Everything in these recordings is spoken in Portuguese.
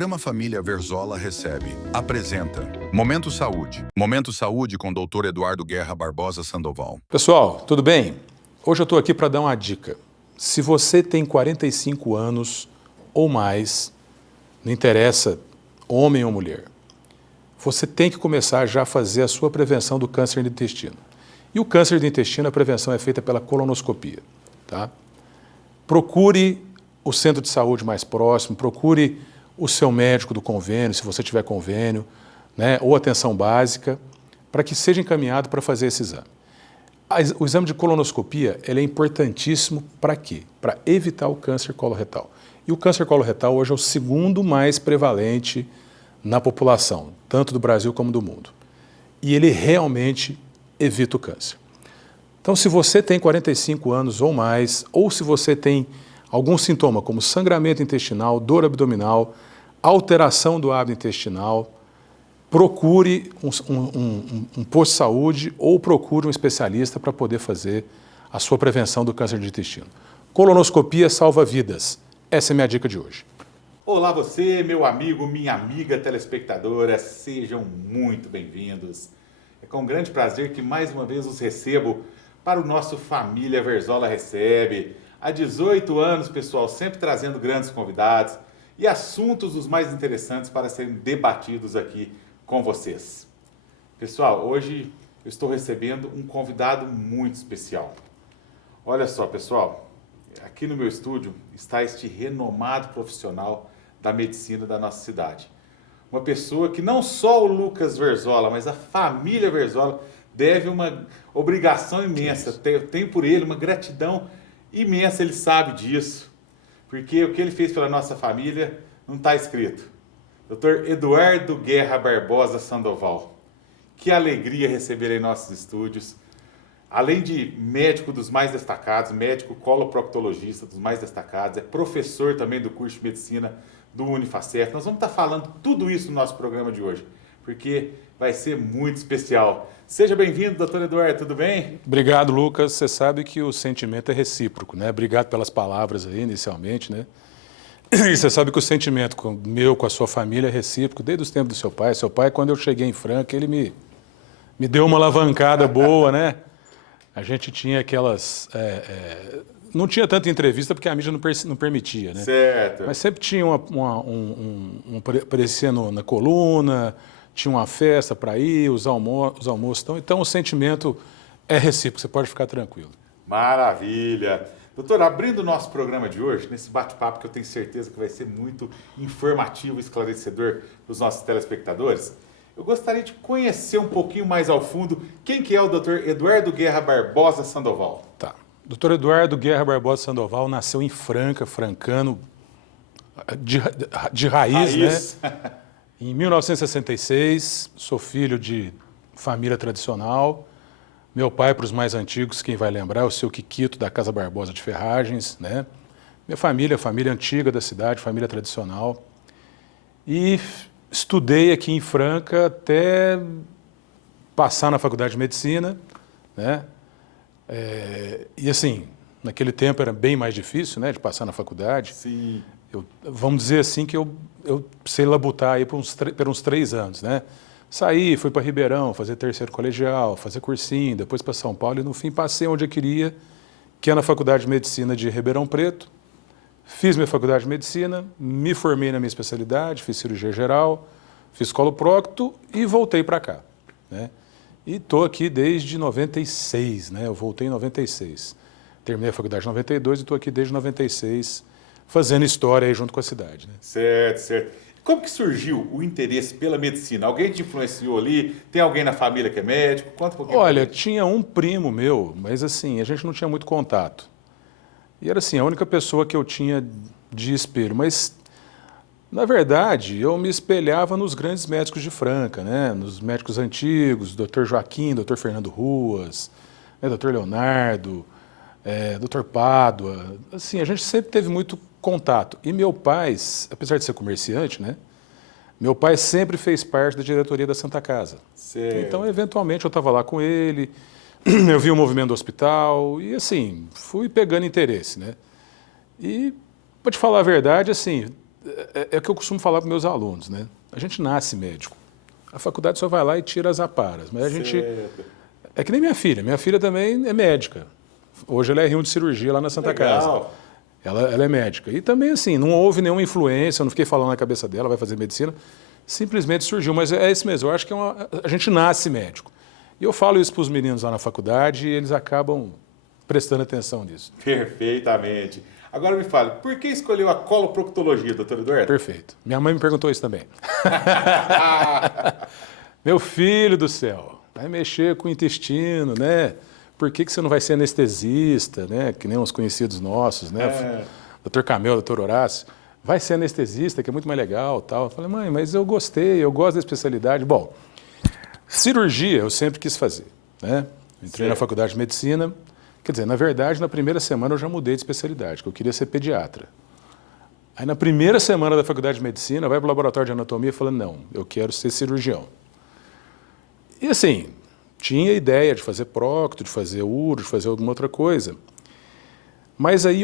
Programa Família Verzola recebe, apresenta Momento Saúde. Momento Saúde com o Dr. Eduardo Guerra Barbosa Sandoval. Pessoal, tudo bem? Hoje eu estou aqui para dar uma dica. Se você tem 45 anos ou mais, não interessa homem ou mulher, você tem que começar já a fazer a sua prevenção do câncer do intestino. E o câncer do intestino, a prevenção é feita pela colonoscopia. Tá? Procure o centro de saúde mais próximo, procure o seu médico do convênio, se você tiver convênio, né, ou atenção básica, para que seja encaminhado para fazer esse exame. O exame de colonoscopia ele é importantíssimo para quê? Para evitar o câncer coloretal. E o câncer coloretal hoje é o segundo mais prevalente na população, tanto do Brasil como do mundo. E ele realmente evita o câncer. Então, se você tem 45 anos ou mais, ou se você tem algum sintoma como sangramento intestinal, dor abdominal, alteração do hábito intestinal, procure um posto de saúde ou procure um especialista para poder fazer a sua prevenção do câncer de intestino. Colonoscopia salva vidas. Essa é a minha dica de hoje. Olá você, meu amigo, minha amiga telespectadora, sejam muito bem-vindos. É com grande prazer que mais uma vez os recebo para o nosso Família Verzola Recebe. Há 18 anos, pessoal, sempre trazendo grandes convidados e assuntos os mais interessantes para serem debatidos aqui com vocês. Pessoal, hoje eu estou recebendo um convidado muito especial. Olha só, pessoal, aqui no meu estúdio está este renomado profissional da medicina da nossa cidade. Uma pessoa que não só o Lucas Verzola, mas a família Verzola deve uma obrigação imensa. Tenho por ele uma gratidão imensa, ele sabe disso. Porque o que ele fez pela nossa família não está escrito. Dr. Eduardo Guerra Barbosa Sandoval. Que alegria receber em nossos estúdios. Além de médico dos mais destacados, médico coloproctologista dos mais destacados, é professor também do curso de medicina do Unifacef. Nós vamos estar falando tudo isso no nosso programa de hoje, porque vai ser muito especial. Seja bem-vindo, doutor Eduardo, tudo bem? Obrigado, Lucas. Você sabe que o sentimento é recíproco, né? Obrigado pelas palavras aí, inicialmente, né? E você sabe que o sentimento meu com a sua família é recíproco desde os tempos do seu pai. Seu pai, quando eu cheguei em Franca, ele me deu uma alavancada boa, né? A gente tinha aquelas... não tinha tanta entrevista porque a mídia não permitia, né? Certo. Mas sempre tinha aparecia na coluna, tinha uma festa para ir, os almoços. Então o sentimento é recíproco, você pode ficar tranquilo. Maravilha. Doutor, abrindo o nosso programa de hoje, nesse bate-papo que eu tenho certeza que vai ser muito informativo e esclarecedor para os nossos telespectadores, eu gostaria de conhecer um pouquinho mais ao fundo quem que é o Dr. Eduardo Guerra Barbosa Sandoval. Tá. Dr. Eduardo Guerra Barbosa Sandoval nasceu em Franca, francano, de raiz, né? Em 1966, sou filho de família tradicional. Meu pai, para os mais antigos, quem vai lembrar, é o seu Quiquito, da Casa Barbosa de Ferragens, né? Minha família antiga da cidade, família tradicional. E estudei aqui em Franca até passar na faculdade de medicina, né? E assim, naquele tempo era bem mais difícil, né, de passar na faculdade. Sim. Vamos dizer assim que eu sei labutar aí por uns 3 anos, né? Saí, fui para Ribeirão, fazer terceiro colegial, fazer cursinho, depois para São Paulo e no fim passei onde eu queria, que é na Faculdade de Medicina de Ribeirão Preto. Fiz minha faculdade de medicina, me formei na minha especialidade, fiz cirurgia geral, fiz coloprocto e voltei para cá, né? E estou aqui desde 96, né? Eu voltei em 96. Terminei a faculdade em 92 e estou aqui desde 96, fazendo história aí junto com a cidade, né? Certo, certo. Como que surgiu o interesse pela medicina? Alguém te influenciou ali? Tem alguém na família que é médico? Conta um pouquinho. Olha, tinha um primo meu, mas assim, a gente não tinha muito contato. E era assim, a única pessoa que eu tinha de espelho. Mas, na verdade, eu me espelhava nos grandes médicos de Franca, né? Nos médicos antigos, Dr. Joaquim, Dr. Fernando Ruas, né? Dr. Leonardo, Dr. Pádua. Assim, a gente sempre teve muito contato. E meu pai, apesar de ser comerciante, né? Meu pai sempre fez parte da diretoria da Santa Casa. Certo. Então, eventualmente, eu estava lá com ele, eu vi o movimento do hospital e, assim, fui pegando interesse, né? E, para te falar a verdade, assim, é o que eu costumo falar para meus alunos, né? A gente nasce médico. A faculdade só vai lá e tira as aparas. Mas a gente... É que nem minha filha. Minha filha também é médica. Hoje ela é R1 de cirurgia lá na Santa Casa. Ela é médica. E também, assim, não houve nenhuma influência, eu não fiquei falando na cabeça dela, vai fazer medicina. Simplesmente surgiu. Mas é isso mesmo. Eu acho que a gente nasce médico. E eu falo isso para os meninos lá na faculdade e eles acabam prestando atenção nisso. Perfeitamente. Agora me fale, por que escolheu a coloproctologia, doutor Eduardo? Perfeito. Minha mãe me perguntou isso também. Meu filho do céu, vai mexer com o intestino, né? Por que você não vai ser anestesista, né? Que nem uns conhecidos nossos, né? Doutor Camel, doutor Horácio. Vai ser anestesista, que é muito mais legal, tal. Eu falei, mãe, mas eu gostei, eu gosto da especialidade. Bom, cirurgia eu sempre quis fazer, né? Entrei na faculdade de medicina. Quer dizer, na verdade, na primeira semana eu já mudei de especialidade, que eu queria ser pediatra. Aí na primeira semana da faculdade de medicina, vai para o laboratório de anatomia e fala, não, eu quero ser cirurgião. E assim, tinha ideia de fazer prócto, de fazer uro, de fazer alguma outra coisa. Mas aí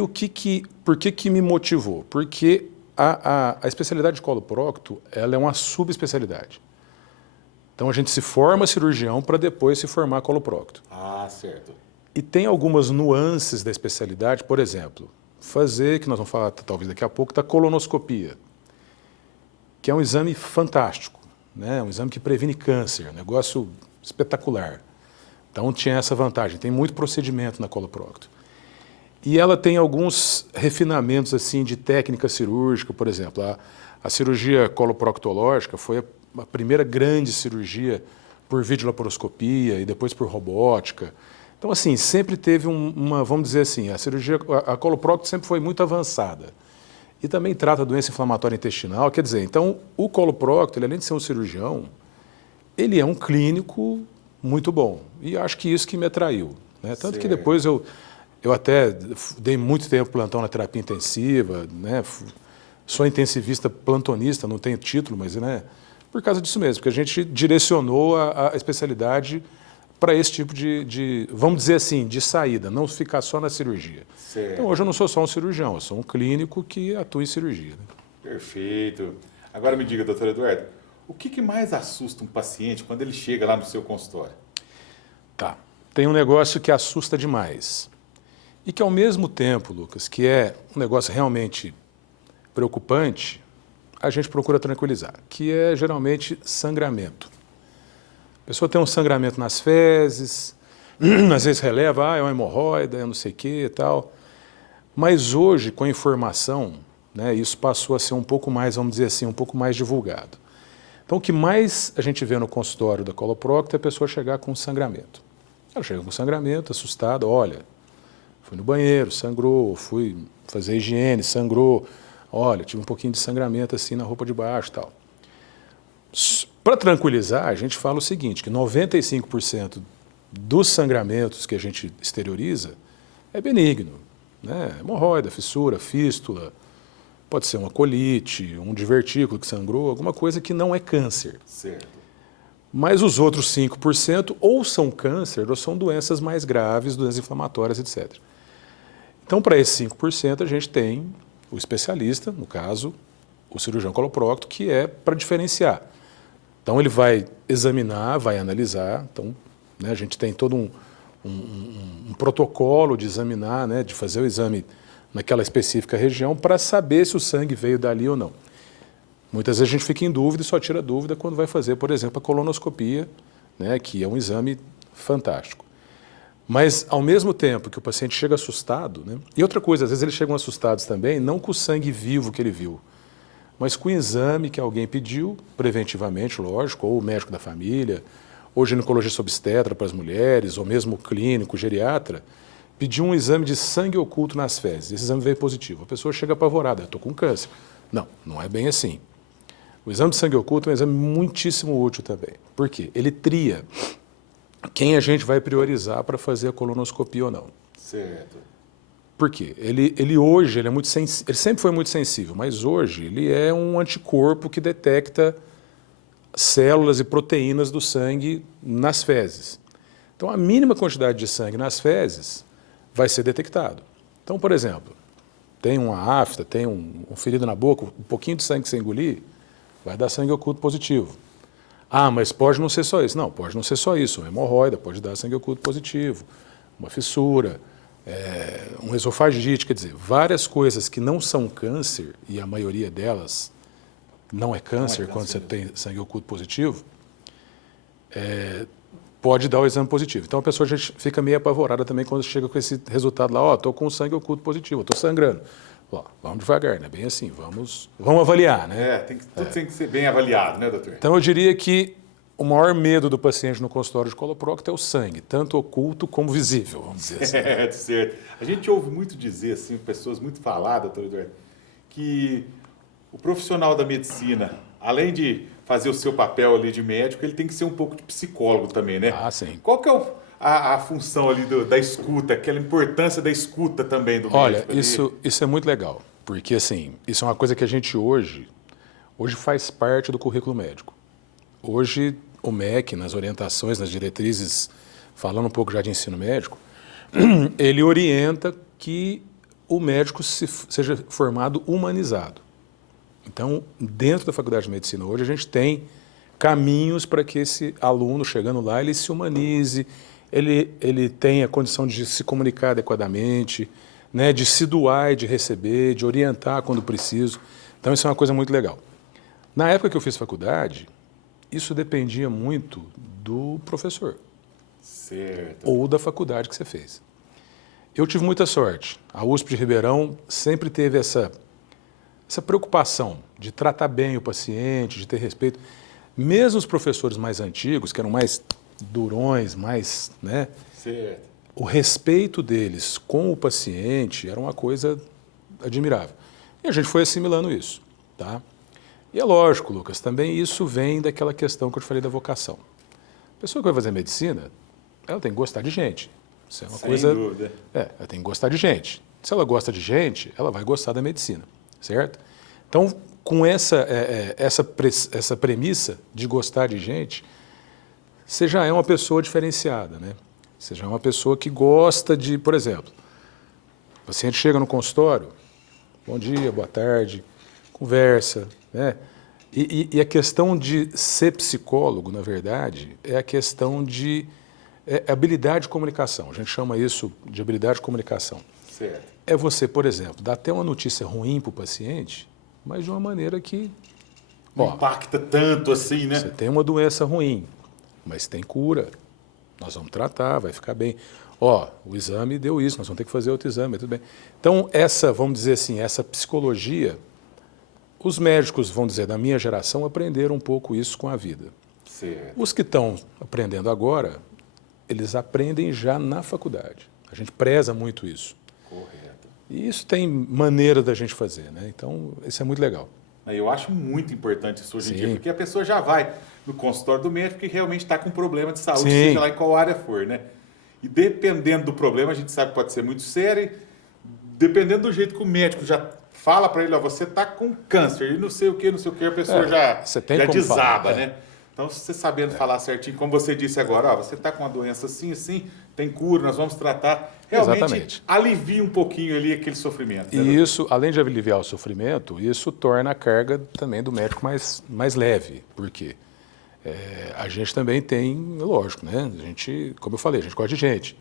por que me motivou? Porque a especialidade de coloprocto, ela é uma subespecialidade. Então a gente se forma cirurgião para depois se formar coloprocto. Ah, certo. E tem algumas nuances da especialidade, por exemplo, fazer, que nós vamos falar talvez daqui a pouco, da colonoscopia, que é um exame fantástico, né? Um exame que previne câncer, um negócio espetacular. Então tinha essa vantagem, tem muito procedimento na coloprocto. E ela tem alguns refinamentos assim de técnica cirúrgica, por exemplo, a cirurgia coloproctológica foi a primeira grande cirurgia por videolaparoscopia e depois por robótica. Então, assim, sempre teve vamos dizer assim, a coloprocto sempre foi muito avançada. E também trata doença inflamatória intestinal, quer dizer, então o coloprocto, ele, além de ser um cirurgião, ele é um clínico muito bom. E acho que isso que me atraiu, né? Tanto que depois eu até dei muito tempo plantão na terapia intensiva, né? Sou intensivista plantonista, não tenho título, mas né, por causa disso mesmo, porque a gente direcionou a especialidade para esse tipo vamos dizer assim, de saída, não ficar só na cirurgia. Certo. Então, hoje eu não sou só um cirurgião, eu sou um clínico que atua em cirurgia. Né? Perfeito. Agora me diga, doutor Eduardo, o que mais assusta um paciente quando ele chega lá no seu consultório? Tá. Tem um negócio que assusta demais. E que, ao mesmo tempo, Lucas, que é um negócio realmente preocupante, a gente procura tranquilizar, que é geralmente sangramento. A pessoa tem um sangramento nas fezes, às vezes releva, é uma hemorroida, é não sei o que e tal. Mas hoje, com a informação, né, isso passou a ser um pouco mais, vamos dizer assim, um pouco mais divulgado. Então, o que mais a gente vê no consultório da coloprocto é a pessoa chegar com sangramento. Ela chega com sangramento, assustada, olha, fui no banheiro, sangrou, fui fazer higiene, sangrou, olha, tive um pouquinho de sangramento assim na roupa de baixo e tal. Para tranquilizar, a gente fala o seguinte, que 95% dos sangramentos que a gente exterioriza é benigno, né? Hemorroida, fissura, fístula, pode ser uma colite, um divertículo que sangrou, alguma coisa que não é câncer. Certo. Mas os outros 5% ou são câncer ou são doenças mais graves, doenças inflamatórias, etc. Então, para esses 5%, a gente tem o especialista, no caso, o cirurgião coloprocto, que é para diferenciar. Então, ele vai examinar, vai analisar. Então, né, a gente tem todo um protocolo de examinar, né, de fazer o exame naquela específica região para saber se o sangue veio dali ou não. Muitas vezes a gente fica em dúvida e só tira dúvida quando vai fazer, por exemplo, a colonoscopia, né, que é um exame fantástico. Mas, ao mesmo tempo que o paciente chega assustado, né, e outra coisa, às vezes eles chegam assustados também, não com o sangue vivo que ele viu, mas com o exame que alguém pediu, preventivamente, lógico, ou o médico da família, ou ginecologista obstetra para as mulheres, ou mesmo o clínico, o geriatra, pediu um exame de sangue oculto nas fezes. Esse exame veio positivo. A pessoa chega apavorada, eu estou com câncer. Não, não é bem assim. O exame de sangue oculto é um exame muitíssimo útil também. Por quê? Ele tria quem a gente vai priorizar para fazer a colonoscopia ou não. Certo. Por quê? Ele hoje ele é muito ele sempre foi muito sensível, mas hoje ele é um anticorpo que detecta células e proteínas do sangue nas fezes. Então, a mínima quantidade de sangue nas fezes vai ser detectado. Então, por exemplo, tem uma afta, tem um ferido na boca, um pouquinho de sangue que você engolir, vai dar sangue oculto positivo. Ah, mas pode não ser só isso. Não, pode não ser só isso. Uma hemorroida pode dar sangue oculto positivo, uma fissura, um esofagite, quer dizer, várias coisas que não são câncer, e a maioria delas não é câncer quando você tem sangue oculto positivo, pode dar o exame positivo. Então a pessoa já fica meio apavorada também quando chega com esse resultado lá, estou com sangue oculto positivo, estou sangrando. Ó, vamos devagar, né? Bem assim, vamos avaliar, né? Tudo tem que ser bem avaliado, né, doutor? Então eu diria que o maior medo do paciente no consultório de coloprocto é o sangue, tanto oculto como visível, vamos dizer assim. Certo. A gente ouve muito dizer, assim, pessoas muito falar, doutor Eduardo, que o profissional da medicina, além de fazer o seu papel ali de médico, ele tem que ser um pouco de psicólogo também, né? Ah, sim. Qual que é a função ali da escuta, aquela importância da escuta também do médico? Olha, isso é muito legal, porque assim, isso é uma coisa que a gente hoje faz parte do currículo médico. Hoje o MEC, nas orientações, nas diretrizes, falando um pouco já de ensino médico, ele orienta que o médico seja formado humanizado. Então, dentro da Faculdade de Medicina hoje, a gente tem caminhos para que esse aluno, chegando lá, ele se humanize, ele tenha a condição de se comunicar adequadamente, né, de se doar e de receber, de orientar quando preciso. Então, isso é uma coisa muito legal. Na época que eu fiz faculdade, isso dependia muito do professor. Certo. Ou da faculdade que você fez. Eu tive muita sorte. A USP de Ribeirão sempre teve essa preocupação de tratar bem o paciente, de ter respeito. Mesmo os professores mais antigos, que eram mais durões, mais, né? Certo. O respeito deles com o paciente era uma coisa admirável. E a gente foi assimilando isso, tá? E é lógico, Lucas, também isso vem daquela questão que eu te falei da vocação. A pessoa que vai fazer medicina, ela tem que gostar de gente. Isso é uma coisa. Sem dúvida. Ela tem que gostar de gente. Se ela gosta de gente, ela vai gostar da medicina, certo? Então, com essa premissa de gostar de gente, você já é uma pessoa diferenciada, né? Você já é uma pessoa que gosta de, por exemplo, o paciente chega no consultório, bom dia, boa tarde, conversa, né? E a questão de ser psicólogo, na verdade, é a questão de habilidade de comunicação. A gente chama isso de habilidade de comunicação. Certo. É você, por exemplo, dar até uma notícia ruim para o paciente, mas de uma maneira que... Não impacta tanto assim, né? Você tem uma doença ruim, mas tem cura. Nós vamos tratar, vai ficar bem. Ó, o exame deu isso, nós vamos ter que fazer outro exame, tudo bem. Então, vamos dizer assim, essa psicologia, os médicos, vão dizer, da minha geração, aprenderam um pouco isso com a vida. Certo. Os que estão aprendendo agora, eles aprendem já na faculdade. A gente preza muito isso. Correto. E isso tem maneira da gente fazer, né? Então, isso é muito legal. Eu acho muito importante isso hoje em Sim. dia, porque a pessoa já vai no consultório do médico e realmente está com problema de saúde, Sim. seja lá em qual área for, né? E dependendo do problema, a gente sabe que pode ser muito sério, e dependendo do jeito que o médico já fala para ele, ó, você está com câncer e não sei o que, a pessoa já desaba, falar, né? Então, você sabendo falar certinho, como você disse agora, ó, você está com uma doença assim, assim, tem cura, nós vamos tratar. Realmente Exatamente. alivia um pouquinho ali aquele sofrimento. Né, E isso, além de aliviar o sofrimento, isso torna a carga também do médico mais leve. Por quê? A gente também tem, lógico, né? A gente, como eu falei, a gente gosta de gente.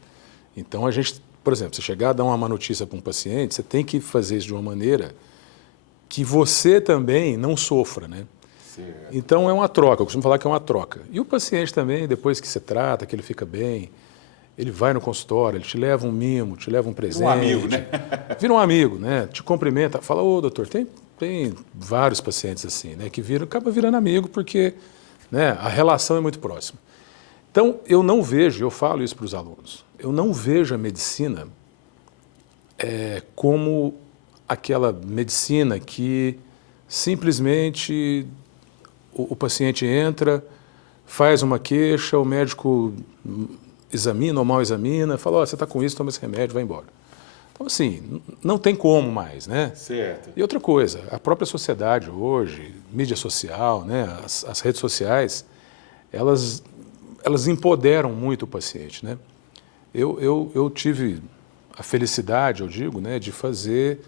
Então, a gente, por exemplo, você chegar a dar uma má notícia para um paciente, você tem que fazer isso de uma maneira que você também não sofra, né? Certo. Então, é uma troca, eu costumo falar que é uma troca. E o paciente também, depois que você trata, que ele fica bem, ele vai no consultório, ele te leva um mimo, te leva um presente. Um amigo, né? Vira um amigo, né? Te cumprimenta, fala, ô doutor, tem vários pacientes assim, né? Que acaba virando amigo porque, né, a relação é muito próxima. Então, eu falo isso para os alunos, eu não vejo a medicina como aquela medicina que simplesmente o paciente entra, faz uma queixa, o médico examina ou mal examina, fala, ó, você está com isso, toma esse remédio, vai embora. Então, assim, não tem como mais, né? Certo. E outra coisa, a própria sociedade hoje, mídia social, né, as redes sociais, elas empoderam muito o paciente, né? Eu tive a felicidade, eu digo, né, de fazer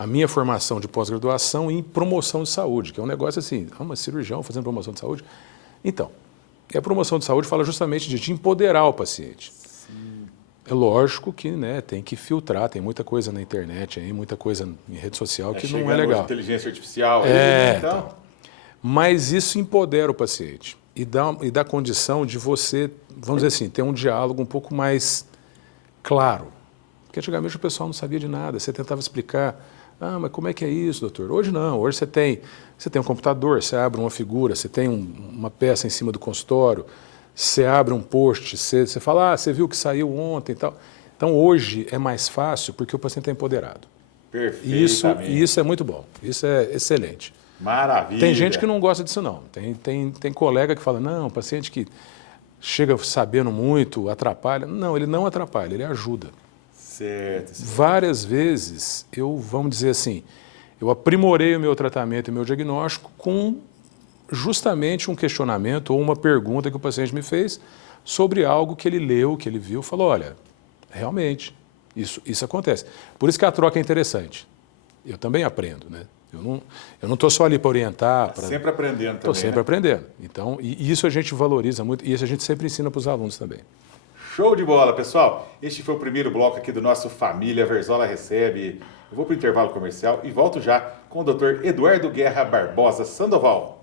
a minha formação de pós-graduação em promoção de saúde, que é um negócio assim, mas cirurgião fazendo promoção de saúde? Então, a promoção de saúde fala justamente de empoderar o paciente. Sim. É lógico que, né, tem que filtrar, tem muita coisa na internet, aí, muita coisa em rede social que não é legal. Inteligência artificial. Então. Mas isso empodera o paciente e dá condição de você, vamos dizer assim, ter um diálogo um pouco mais claro. Porque antigamente o pessoal não sabia de nada, você tentava explicar, mas como é que é isso, doutor? Hoje não, hoje você tem um computador, você abre uma figura, você tem uma peça em cima do consultório, você abre um post, você fala, você viu que saiu ontem e tal. Então hoje é mais fácil porque o paciente está empoderado. Perfeitamente. E isso é muito bom, isso é excelente. Maravilha. Tem gente que não gosta disso não, tem colega que fala, não, o paciente que chega sabendo muito, atrapalha. Não, ele não atrapalha, ele ajuda. Certo. Várias vezes, vamos dizer assim, eu aprimorei o meu tratamento e o meu diagnóstico com justamente um questionamento ou uma pergunta que o paciente me fez sobre algo que ele leu, que ele viu, falou, olha, realmente, isso acontece. Por isso que a troca é interessante. Eu também aprendo, né? Eu não estou só ali para orientar. Sempre aprendendo também. Estou sempre aprendendo. Então, e isso a gente valoriza muito e isso a gente sempre ensina para os alunos também. Show de bola, pessoal. Este foi o primeiro bloco aqui do nosso Família Verzola Recebe. Eu vou para o intervalo comercial e volto já com o Dr. Eduardo Guerra Barbosa Sandoval.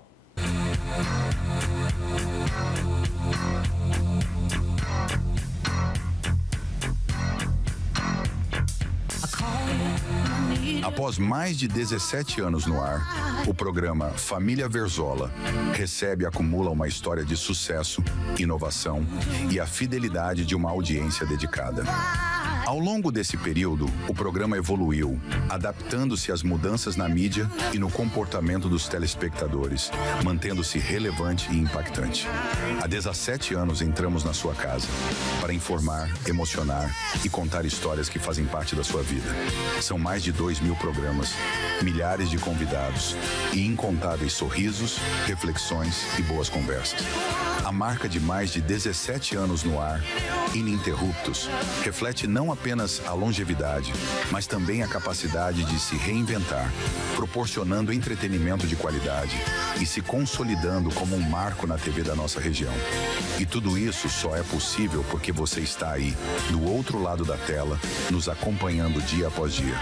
Após mais de 17 anos no ar, o programa Família Verzola recebe e acumula uma história de sucesso, inovação e a fidelidade de uma audiência dedicada. Ao longo desse período, o programa evoluiu, adaptando-se às mudanças na mídia e no comportamento dos telespectadores, mantendo-se relevante e impactante. Há 17 anos entramos na sua casa para informar, emocionar e contar histórias que fazem parte da sua vida. São mais de 2.000 programas, milhares de convidados e incontáveis sorrisos, reflexões e boas conversas. A marca de mais de 17 anos no ar, ininterruptos, reflete não apenas a longevidade, mas também a capacidade de se reinventar, proporcionando entretenimento de qualidade e se consolidando como um marco na TV da nossa região. E tudo isso só é possível porque você está aí, do outro lado da tela, nos acompanhando dia após dia.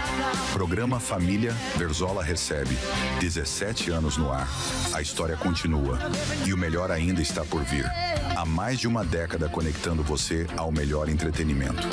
Programa Família Verzola Recebe, 17 anos no ar. A história continua e o melhor ainda está por vir. Há mais de uma década conectando você ao melhor entretenimento.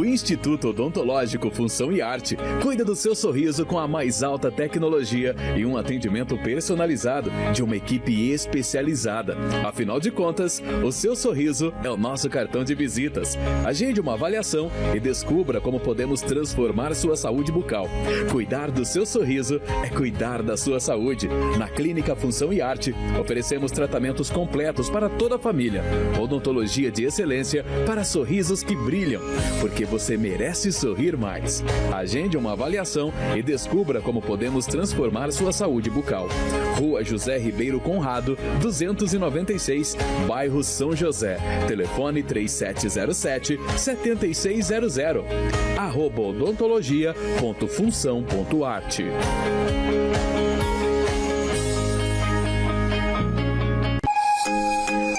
O Instituto Odontológico Função e Arte cuida do seu sorriso com a mais alta tecnologia e um atendimento personalizado de uma equipe especializada. Afinal de contas, o seu sorriso é o nosso cartão de visitas. Agende uma avaliação e descubra como podemos transformar sua saúde bucal. Cuidar do seu sorriso é cuidar da sua saúde. Na Clínica Função e Arte, oferecemos tratamentos completos para toda a família. Odontologia de excelência para sorrisos que brilham. Porque você merece sorrir mais. Agende uma avaliação e descubra como podemos transformar sua saúde bucal. Rua José Ribeiro Conrado, 296, bairro São José. Telefone 3707-7600. @odontologia.função.arte.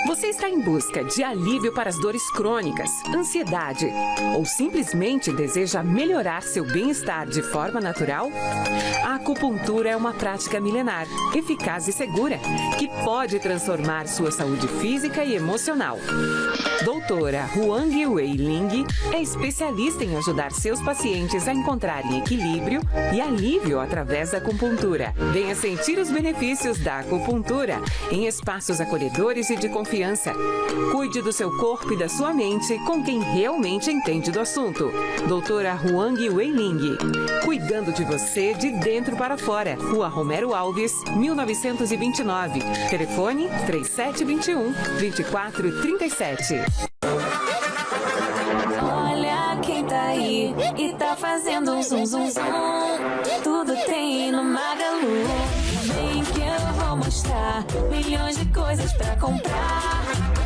Você está em busca de alívio para as dores crônicas, ansiedade ou simplesmente deseja melhorar seu bem-estar de forma natural? A acupuntura é uma prática milenar, eficaz e segura, que pode transformar sua saúde física e emocional. doutora Huang Weiling é especialista em ajudar seus pacientes a encontrarem equilíbrio e alívio através da acupuntura. Venha sentir os benefícios da acupuntura em espaços acolhedores e de confiança. Cuide do seu corpo e da sua mente com quem realmente entende do assunto. Doutora Huang Weiling, cuidando de você de dentro para fora. Rua Romero Alves, 1929. Telefone 3721-2437. Olha quem tá aí e tá fazendo um zum zum zum. Tudo tem no Magalu. Vem que eu vou mostrar milhões de coisas pra comprar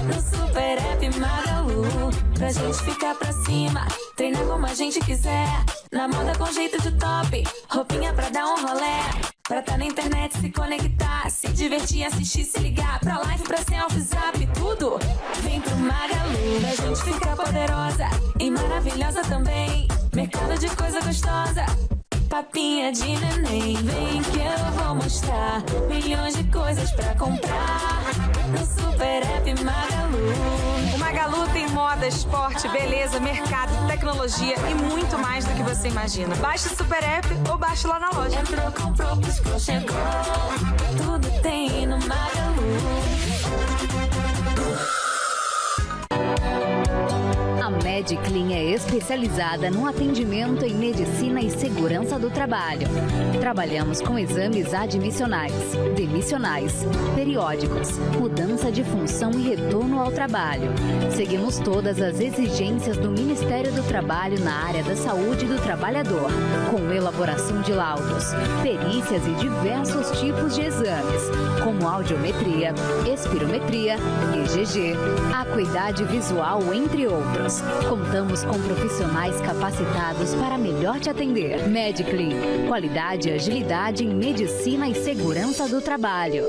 no Super App Magalu. Pra gente ficar pra cima, treinar como a gente quiser. Na moda com jeito de top, roupinha pra dar um rolé. Pra tá na internet, se conectar, se divertir, assistir, se ligar. Pra live, pra selfie, zap, tudo vem pro Magalu. Pra gente ficar poderosa e maravilhosa também. Mercado de coisa gostosa, papinha de neném. Vem que eu vou mostrar milhões de coisas pra comprar no Super App Magalu. O Magalu tem moda, esporte, beleza, mercado, tecnologia e muito mais do que você imagina. Baixe o Super App ou baixe lá na loja. Entrou, comprou, piscou, chegou. Tudo tem no Magalu. A Mediclin é especializada no atendimento em medicina e segurança do trabalho. Trabalhamos com exames admissionais, demissionais, periódicos, mudança de função e retorno ao trabalho. Seguimos todas as exigências do Ministério do Trabalho na área da saúde do trabalhador, com elaboração de laudos, perícias e diversos tipos de exames, como audiometria, espirometria, EGG, acuidade visual, entre outros. Contamos com profissionais capacitados para melhor te atender. Mediclin, qualidade e agilidade em medicina e segurança do trabalho.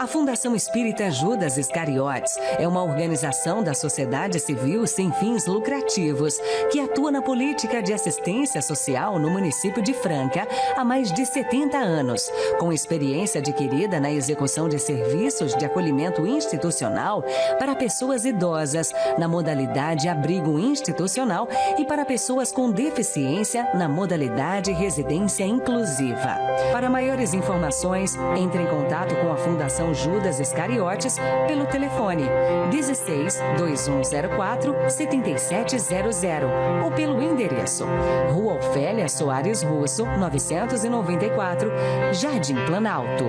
A Fundação Espírita Judas Iscariotes é uma organização da sociedade civil sem fins lucrativos que atua na política de assistência social no município de Franca há mais de 70 anos, com experiência adquirida na execução de serviços de acolhimento institucional para pessoas idosas na modalidade abrigo institucional e para pessoas com deficiência na modalidade residência inclusiva. Para maiores informações, entre em contato com a Fundação Judas Iscariotes pelo telefone 16 2104 7700 ou pelo endereço Rua Ofélia Soares Russo, 994, Jardim Planalto.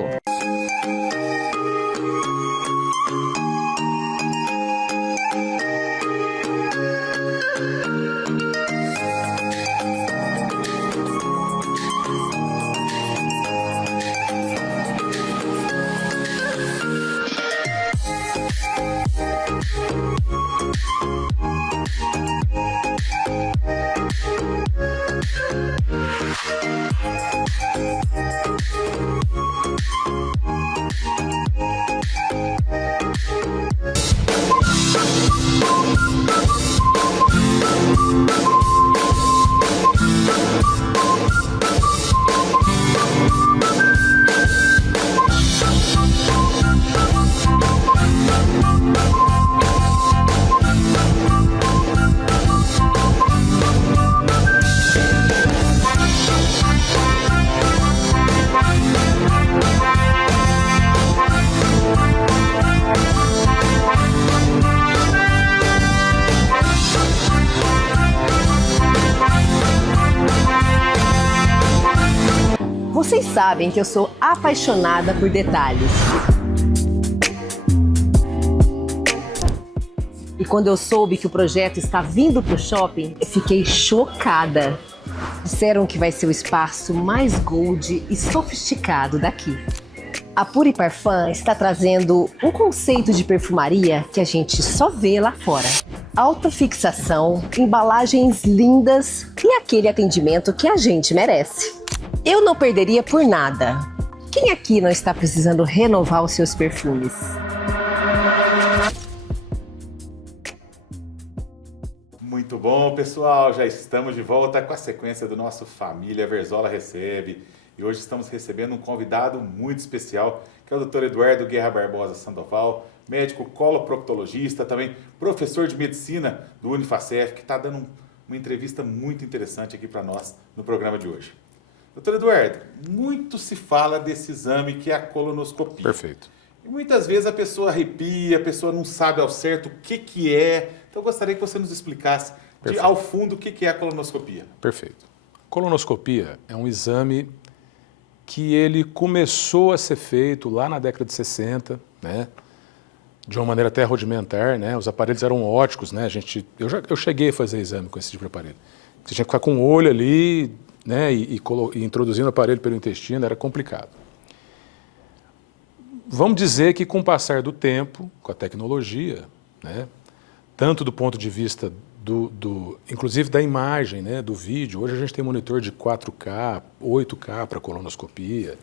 Vocês sabem que eu sou apaixonada por detalhes. E quando eu soube que o projeto está vindo para o shopping, eu fiquei chocada. Disseram que vai ser o espaço mais gold e sofisticado daqui. A Puri Parfum está trazendo um conceito de perfumaria que a gente só vê lá fora. Alta fixação, embalagens lindas e aquele atendimento que a gente merece. Eu não perderia por nada. Quem aqui não está precisando renovar os seus perfumes? Muito bom, pessoal. Já estamos de volta com a sequência do nosso Família Verzola Recebe. E hoje estamos recebendo um convidado muito especial, que é o Dr. Eduardo Guerra Barbosa Sandoval, médico coloproctologista, também professor de medicina do Unifacef, que está dando uma entrevista muito interessante aqui para nós no programa de hoje. Doutor Eduardo, muito se fala desse exame que é a colonoscopia. Perfeito. E muitas vezes a pessoa arrepia, a pessoa não sabe ao certo o que é. Então eu gostaria que você nos explicasse ao fundo o que é a colonoscopia. Perfeito. Colonoscopia é um exame que ele começou a ser feito lá na década de 60, né? De uma maneira até rudimentar, né? Os aparelhos eram óticos, né? Eu cheguei a fazer exame com esse tipo de aparelho. Você tinha que ficar com o olho ali, né? E introduzindo o aparelho pelo intestino, era complicado. Vamos dizer que com o passar do tempo, com a tecnologia, né? Tanto do ponto de vista inclusive da imagem, né? Do vídeo, hoje a gente tem monitor de 4K, 8K para colonoscopia,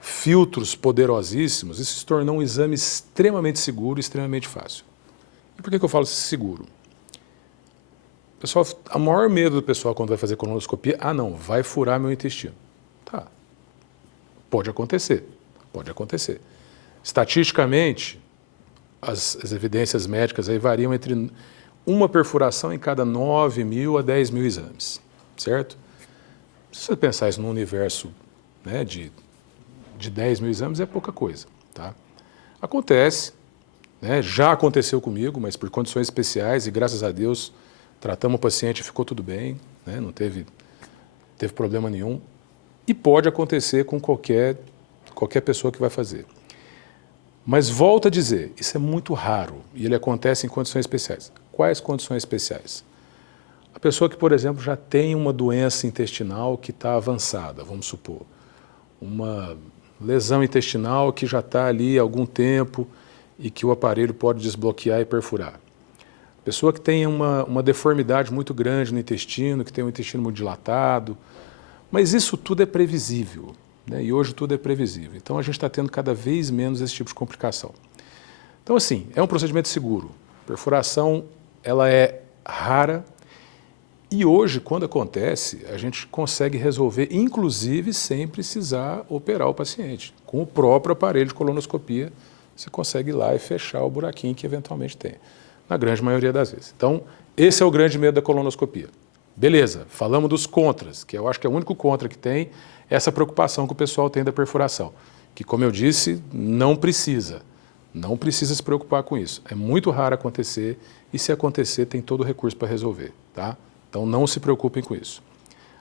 filtros poderosíssimos, isso se tornou um exame extremamente seguro e extremamente fácil. E por que eu falo seguro? Pessoal, o maior medo do pessoal quando vai fazer colonoscopia, não, vai furar meu intestino. Tá, pode acontecer, pode acontecer. Estatisticamente, as evidências médicas aí variam entre uma perfuração em cada 9.000 a 10.000 exames, certo? Se você pensar isso num universo, né, de 10.000 exames, é pouca coisa, tá? Acontece, né, já aconteceu comigo, mas por condições especiais e graças a Deus tratamos o paciente e ficou tudo bem, né, não teve problema nenhum. E pode acontecer com qualquer pessoa que vai fazer. Mas volto a dizer, isso é muito raro e ele acontece em condições especiais. Quais condições especiais? A pessoa que, por exemplo, já tem uma doença intestinal que está avançada, vamos supor, uma lesão intestinal que já está ali há algum tempo e que o aparelho pode desbloquear e perfurar. A pessoa que tem uma deformidade muito grande no intestino, que tem um intestino muito dilatado, mas isso tudo é previsível. Né? E hoje tudo é previsível. Então a gente está tendo cada vez menos esse tipo de complicação. Então assim, é um procedimento seguro. Perfuração, ela é rara e hoje, quando acontece, a gente consegue resolver, inclusive sem precisar operar o paciente. Com o próprio aparelho de colonoscopia, você consegue ir lá e fechar o buraquinho que eventualmente tem, na grande maioria das vezes. Então, esse é o grande medo da colonoscopia. Beleza, falamos dos contras, que eu acho que é o único contra que tem, essa preocupação que o pessoal tem da perfuração, que, como eu disse, não precisa se preocupar com isso. É muito raro acontecer e, se acontecer, tem todo o recurso para resolver, tá? Então, não se preocupem com isso.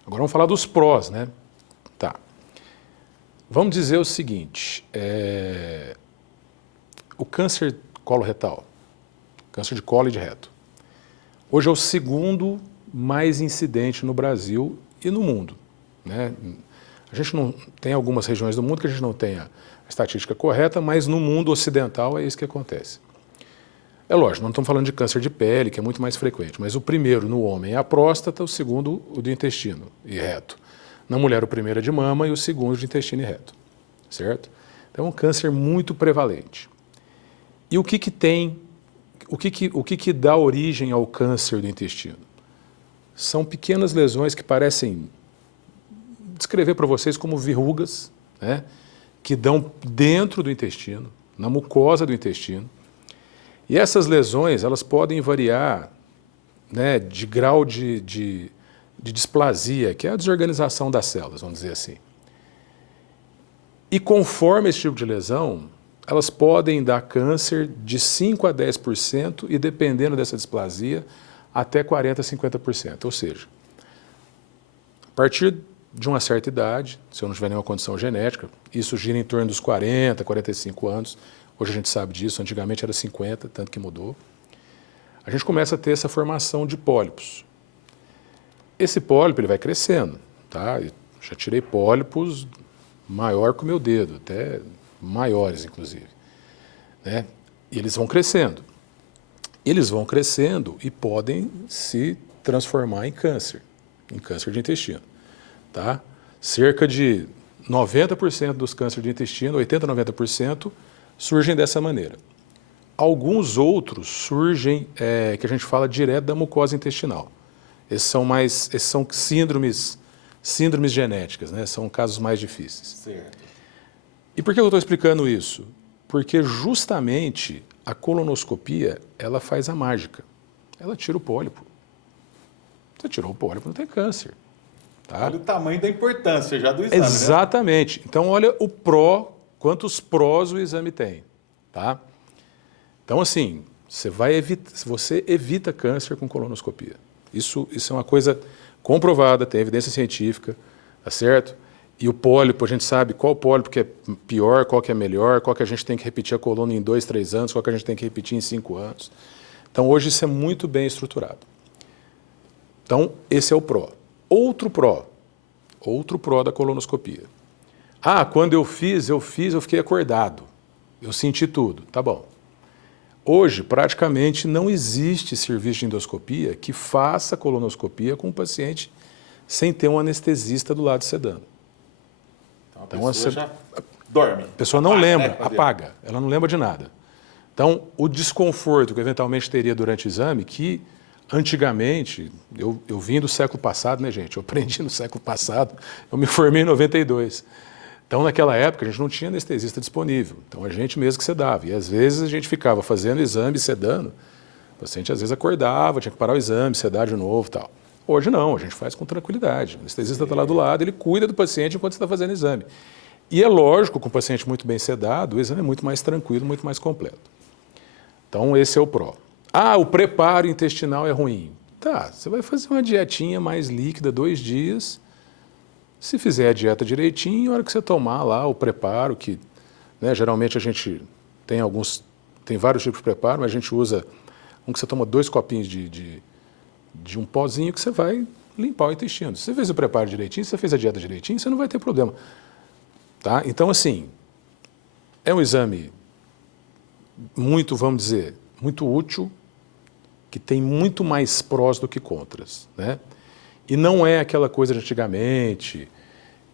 Agora, vamos falar dos prós, né? Tá. Vamos dizer o seguinte, o câncer coloretal, câncer de colo e de reto, hoje é o segundo mais incidente no Brasil e no mundo, né? A gente não tem algumas regiões do mundo que a gente não tem a estatística correta, mas no mundo ocidental é isso que acontece. É lógico, não estamos falando de câncer de pele, que é muito mais frequente, mas o primeiro no homem é a próstata, o segundo o do intestino e reto. Na mulher o primeiro é de mama e o segundo de intestino e reto, certo? Então é um câncer muito prevalente. E o que dá origem ao câncer do intestino? São pequenas lesões que parecem descrever para vocês como verrugas, né, que dão dentro do intestino, na mucosa do intestino. E essas lesões, elas podem variar, né, de grau de displasia, que é a desorganização das células, vamos dizer assim. E conforme esse tipo de lesão, elas podem dar câncer de 5% a 10% e, dependendo dessa displasia, até 40% a 50%. Ou seja, a partir de uma certa idade, se eu não tiver nenhuma condição genética, isso gira em torno dos 40, 45 anos. Hoje a gente sabe disso, antigamente era 50, tanto que mudou. A gente começa a ter essa formação de pólipos. Esse pólipo ele vai crescendo, tá? Eu já tirei pólipos maior que o meu dedo, até maiores inclusive, né? E eles vão crescendo. Eles vão crescendo e podem se transformar em câncer de intestino. Tá? Cerca de 90% dos cânceres de intestino, 80% a 90%, surgem dessa maneira. Alguns outros surgem, que a gente fala direto da mucosa intestinal. Esses são síndromes síndromes genéticas, né? São casos mais difíceis. Certo. E por que eu estou explicando isso? Porque justamente a colonoscopia, ela faz a mágica. Ela tira o pólipo. Você tirou o pólipo, não tem câncer. Tá? Olha o tamanho da importância já do exame, né? Exatamente. Então, olha o pró, quantos prós o exame tem. Tá? Então, assim, você evita câncer com colonoscopia. Isso é uma coisa comprovada, tem evidência científica, tá certo? E o pólipo, a gente sabe qual pólipo que é pior, qual que é melhor, qual que a gente tem que repetir a coluna em 2, 3 anos, qual que a gente tem que repetir em 5 anos. Então, hoje isso é muito bem estruturado. Então, esse é o pró. Outro pró da colonoscopia. Ah, quando eu fiquei acordado. Eu senti tudo. Tá bom. Hoje, praticamente, não existe serviço de endoscopia que faça colonoscopia com o paciente sem ter um anestesista do lado sedando. Então a pessoa já dorme. A pessoa não lembra, apaga. Ela não lembra de nada. Então, o desconforto que eventualmente teria durante o exame, que antigamente, eu vim do século passado, né, gente? Eu aprendi no século passado, eu me formei em 92. Então, naquela época, a gente não tinha anestesista disponível. Então, a gente mesmo que sedava. E, às vezes, a gente ficava fazendo exame, sedando. O paciente, às vezes, acordava, tinha que parar o exame, sedar de novo e tal. Hoje, não. A gente faz com tranquilidade. O anestesista está lá do lado, ele cuida do paciente enquanto você está fazendo o exame. E é lógico, com o paciente muito bem sedado, o exame é muito mais tranquilo, muito mais completo. Então, esse é o pró. Ah, o preparo intestinal é ruim. Tá, você vai fazer uma dietinha mais líquida, 2 dias. Se fizer a dieta direitinho, a hora que você tomar lá o preparo, que, né, geralmente a gente tem vários tipos de preparo, mas a gente usa um que você toma 2 copinhos de um pozinho que você vai limpar o intestino. Se você fez o preparo direitinho, se você fez a dieta direitinho, você não vai ter problema. Tá? Então, assim, é um exame muito, vamos dizer, muito útil, que tem muito mais prós do que contras, né? E não é aquela coisa de antigamente,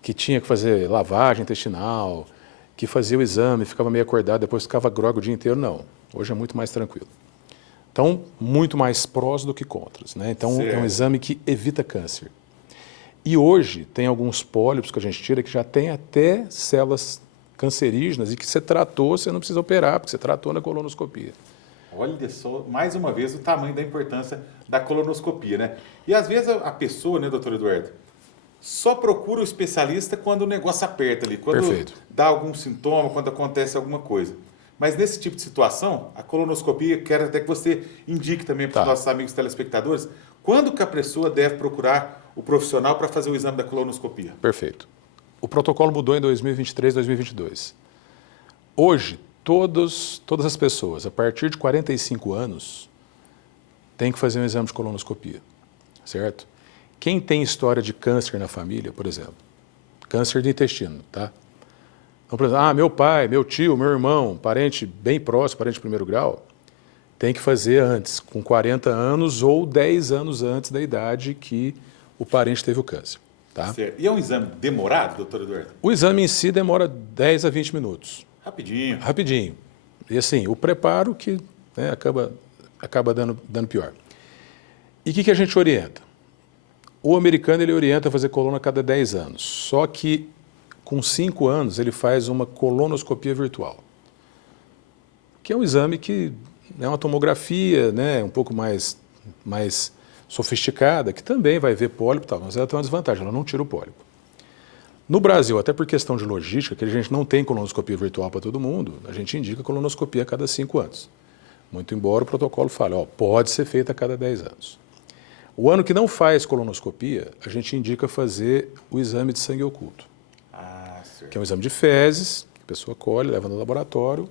que tinha que fazer lavagem intestinal, que fazia o exame, ficava meio acordado, depois ficava grogue o dia inteiro. Não, hoje é muito mais tranquilo. Então, muito mais prós do que contras, né? Então, certo. É um exame que evita câncer. E hoje tem alguns pólipos que a gente tira que já tem até células cancerígenas e que você tratou, você não precisa operar, porque você tratou na colonoscopia. Olha só, mais uma vez, o tamanho da importância da colonoscopia, né? E às vezes a pessoa, né, doutor Eduardo, só procura o especialista quando o negócio aperta ali, quando Perfeito. dá algum sintoma, quando acontece alguma coisa. Mas nesse tipo de situação, a colonoscopia, quero até que você indique também para os nossos amigos telespectadores, quando que a pessoa deve procurar o profissional para fazer o exame da colonoscopia? Perfeito. O protocolo mudou em 2023, 2022. Hoje, todas as pessoas, a partir de 45 anos, têm que fazer um exame de colonoscopia, certo? Quem tem história de câncer na família, por exemplo, câncer de intestino, tá? Então, por exemplo, meu pai, meu tio, meu irmão, parente bem próximo, parente de primeiro grau, tem que fazer antes, com 40 anos ou 10 anos antes da idade que o parente teve o câncer. Tá? Certo. E é um exame demorado, doutor Eduardo? O exame em si demora 10 a 20 minutos. Rapidinho. Rapidinho. E assim, o preparo que, né, acaba dando pior. E o que a gente orienta? O americano ele orienta a fazer coluna a cada 10 anos. Só que com 5 anos ele faz uma colonoscopia virtual. Que é um exame que é uma tomografia, né, um pouco mais sofisticada, que também vai ver pólipo e tal, mas ela tem uma desvantagem, ela não tira o pólipo. No Brasil, até por questão de logística, que a gente não tem colonoscopia virtual para todo mundo, a gente indica colonoscopia a cada 5 anos. Muito embora o protocolo fale, pode ser feita a cada 10 anos. O ano que não faz colonoscopia, a gente indica fazer o exame de sangue oculto. Certo. Que é um exame de fezes, a pessoa colhe, leva no laboratório,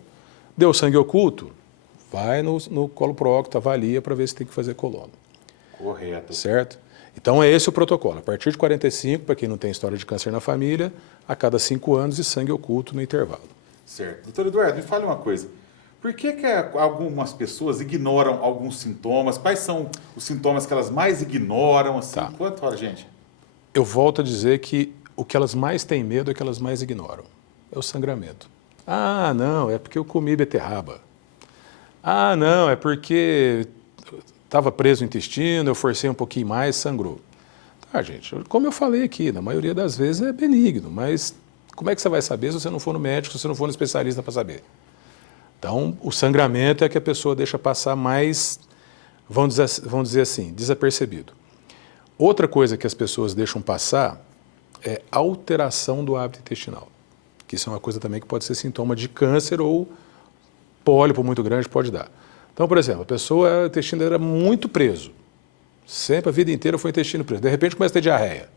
deu sangue oculto, vai no colo prócto, avalia para ver se tem que fazer coluna. Correto. Certo? Então é esse o protocolo. A partir de 45, para quem não tem história de câncer na família, a cada 5 anos e sangue oculto no intervalo. Certo. Doutor Eduardo, me fale uma coisa. Por que algumas pessoas ignoram alguns sintomas? Quais são os sintomas que elas mais ignoram? Assim? Tá. Quanto hora, gente? Eu volto a dizer que o que elas mais têm medo é que elas mais ignoram. É o sangramento. Ah, não, é porque eu comi beterraba. Ah, não, é porque estava preso o intestino, eu forcei um pouquinho mais, sangrou. Então Ah, gente, como eu falei aqui, na maioria das vezes é benigno, mas como é que você vai saber se você não for no médico, se você não for no especialista para saber? Então, o sangramento é que a pessoa deixa passar mais, vamos dizer assim, desapercebido. Outra coisa que as pessoas deixam passar é alteração do hábito intestinal, que isso é uma coisa também que pode ser sintoma de câncer ou pólipo muito grande pode dar. Então, por exemplo, a pessoa, o intestino era muito preso, sempre a vida inteira foi intestino preso, de repente começa a ter diarreia.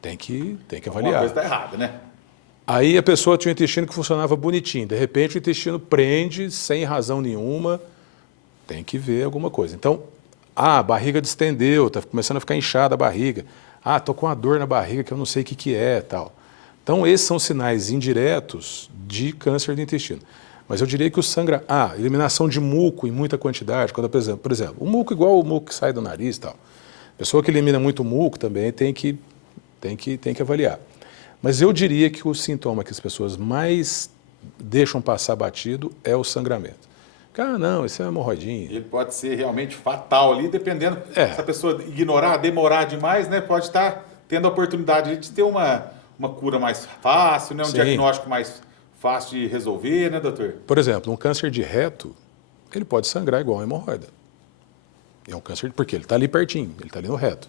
Tem que avaliar. Uma coisa está errada, né? Aí a pessoa tinha um intestino que funcionava bonitinho, de repente o intestino prende sem razão nenhuma, tem que ver alguma coisa. Então, a barriga distendeu, está começando a ficar inchada a barriga. Estou com uma dor na barriga que eu não sei o que é tal. Então, esses são sinais indiretos de câncer do intestino. Mas eu diria que o eliminação de muco em muita quantidade, quando, por exemplo, o muco igual o muco que sai do nariz e tal. Pessoa que elimina muito muco também tem que avaliar. Mas eu diria que o sintoma que as pessoas mais deixam passar batido é o sangramento. Não, isso é hemorroidinha. Ele pode ser realmente fatal ali, dependendo. Se a pessoa ignorar, demorar demais, né, pode estar tendo a oportunidade de ter uma cura mais fácil, né, um diagnóstico mais fácil de resolver, né, doutor? Por exemplo, um câncer de reto, ele pode sangrar igual uma hemorroida. É um câncer, porque ele está ali pertinho, ele está ali no reto.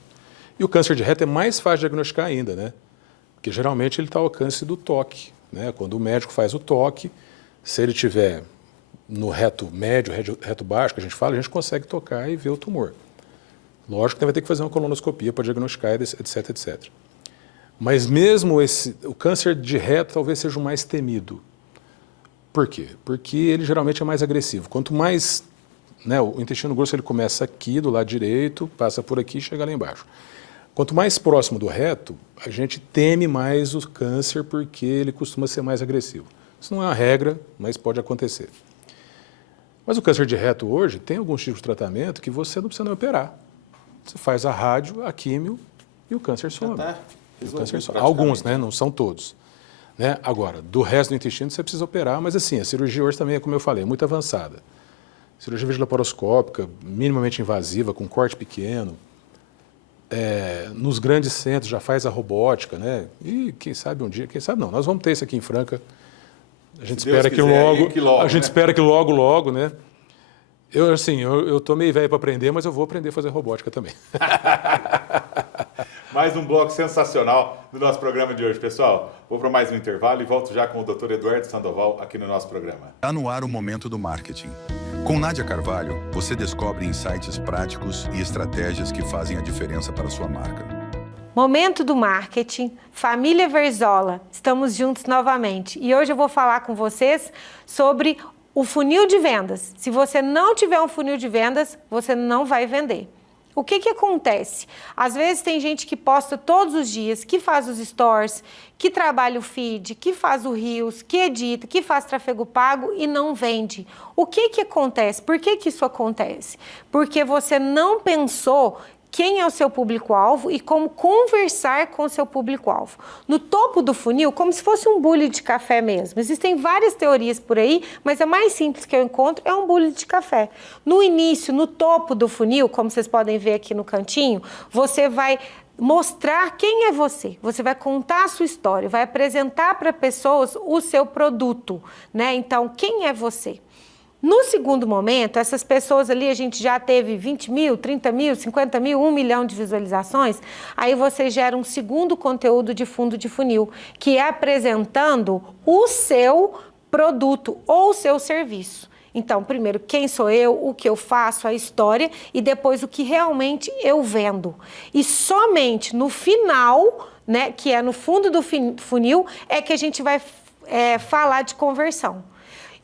E o câncer de reto é mais fácil de diagnosticar ainda, né? Porque geralmente ele está ao alcance do toque, né? Quando o médico faz o toque, se ele tiver no reto médio, reto baixo, que a gente consegue tocar e ver o tumor. Lógico que vai ter que fazer uma colonoscopia para diagnosticar, etc, etc. Mas mesmo o câncer de reto talvez seja o mais temido. Por quê? Porque ele geralmente é mais agressivo. Quanto mais, né, o intestino grosso ele começa aqui do lado direito, passa por aqui e chega lá embaixo. Quanto mais próximo do reto, a gente teme mais o câncer porque ele costuma ser mais agressivo. Isso não é uma regra, mas pode acontecer. Mas o câncer de reto hoje tem alguns tipos de tratamento que você não precisa nem operar. Você faz a rádio, a químio e o câncer some. Alguns, né? Não são todos. Né? Agora, do resto do intestino você precisa operar, mas assim, a cirurgia hoje também, como eu falei, é muito avançada. Cirurgia videolaparoscópica, minimamente invasiva, com corte pequeno. Nos grandes centros já faz a robótica, né? E quem sabe um dia, quem sabe não, nós vamos ter isso aqui em Franca. A gente espera que logo, né? Eu tô meio velho para aprender, mas eu vou aprender a fazer robótica também. Mais um bloco sensacional do nosso programa de hoje, pessoal. Vou para mais um intervalo e volto já com o Dr. Eduardo Sandoval aqui no nosso programa. Está no ar o Momento do Marketing. Com Nádia Carvalho, você descobre insights práticos e estratégias que fazem a diferença para a sua marca. Momento do Marketing, Família Verzola, estamos juntos novamente. E hoje eu vou falar com vocês sobre o funil de vendas. Se você não tiver um funil de vendas, você não vai vender. O que acontece? Às vezes tem gente que posta todos os dias, que faz os stories, que trabalha o feed, que faz o Reels, que edita, que faz tráfego pago e não vende. O que acontece? Por que isso acontece? Porque você não pensou quem é o seu público-alvo e como conversar com o seu público-alvo. No topo do funil, como se fosse um bule de café mesmo. Existem várias teorias por aí, mas a mais simples que eu encontro é um bule de café. No início, no topo do funil, como vocês podem ver aqui no cantinho, você vai mostrar quem é você. Você vai contar a sua história, vai apresentar para pessoas o seu produto, né? Então, quem é você? No segundo momento, essas pessoas ali, a gente já teve 20 mil, 30 mil, 50 mil, 1 milhão de visualizações, aí você gera um segundo conteúdo de fundo de funil, que é apresentando o seu produto ou o seu serviço. Então, primeiro, quem sou eu, o que eu faço, a história, e depois o que realmente eu vendo. E somente no final, né, que é no fundo do funil, é que a gente vai falar de conversão.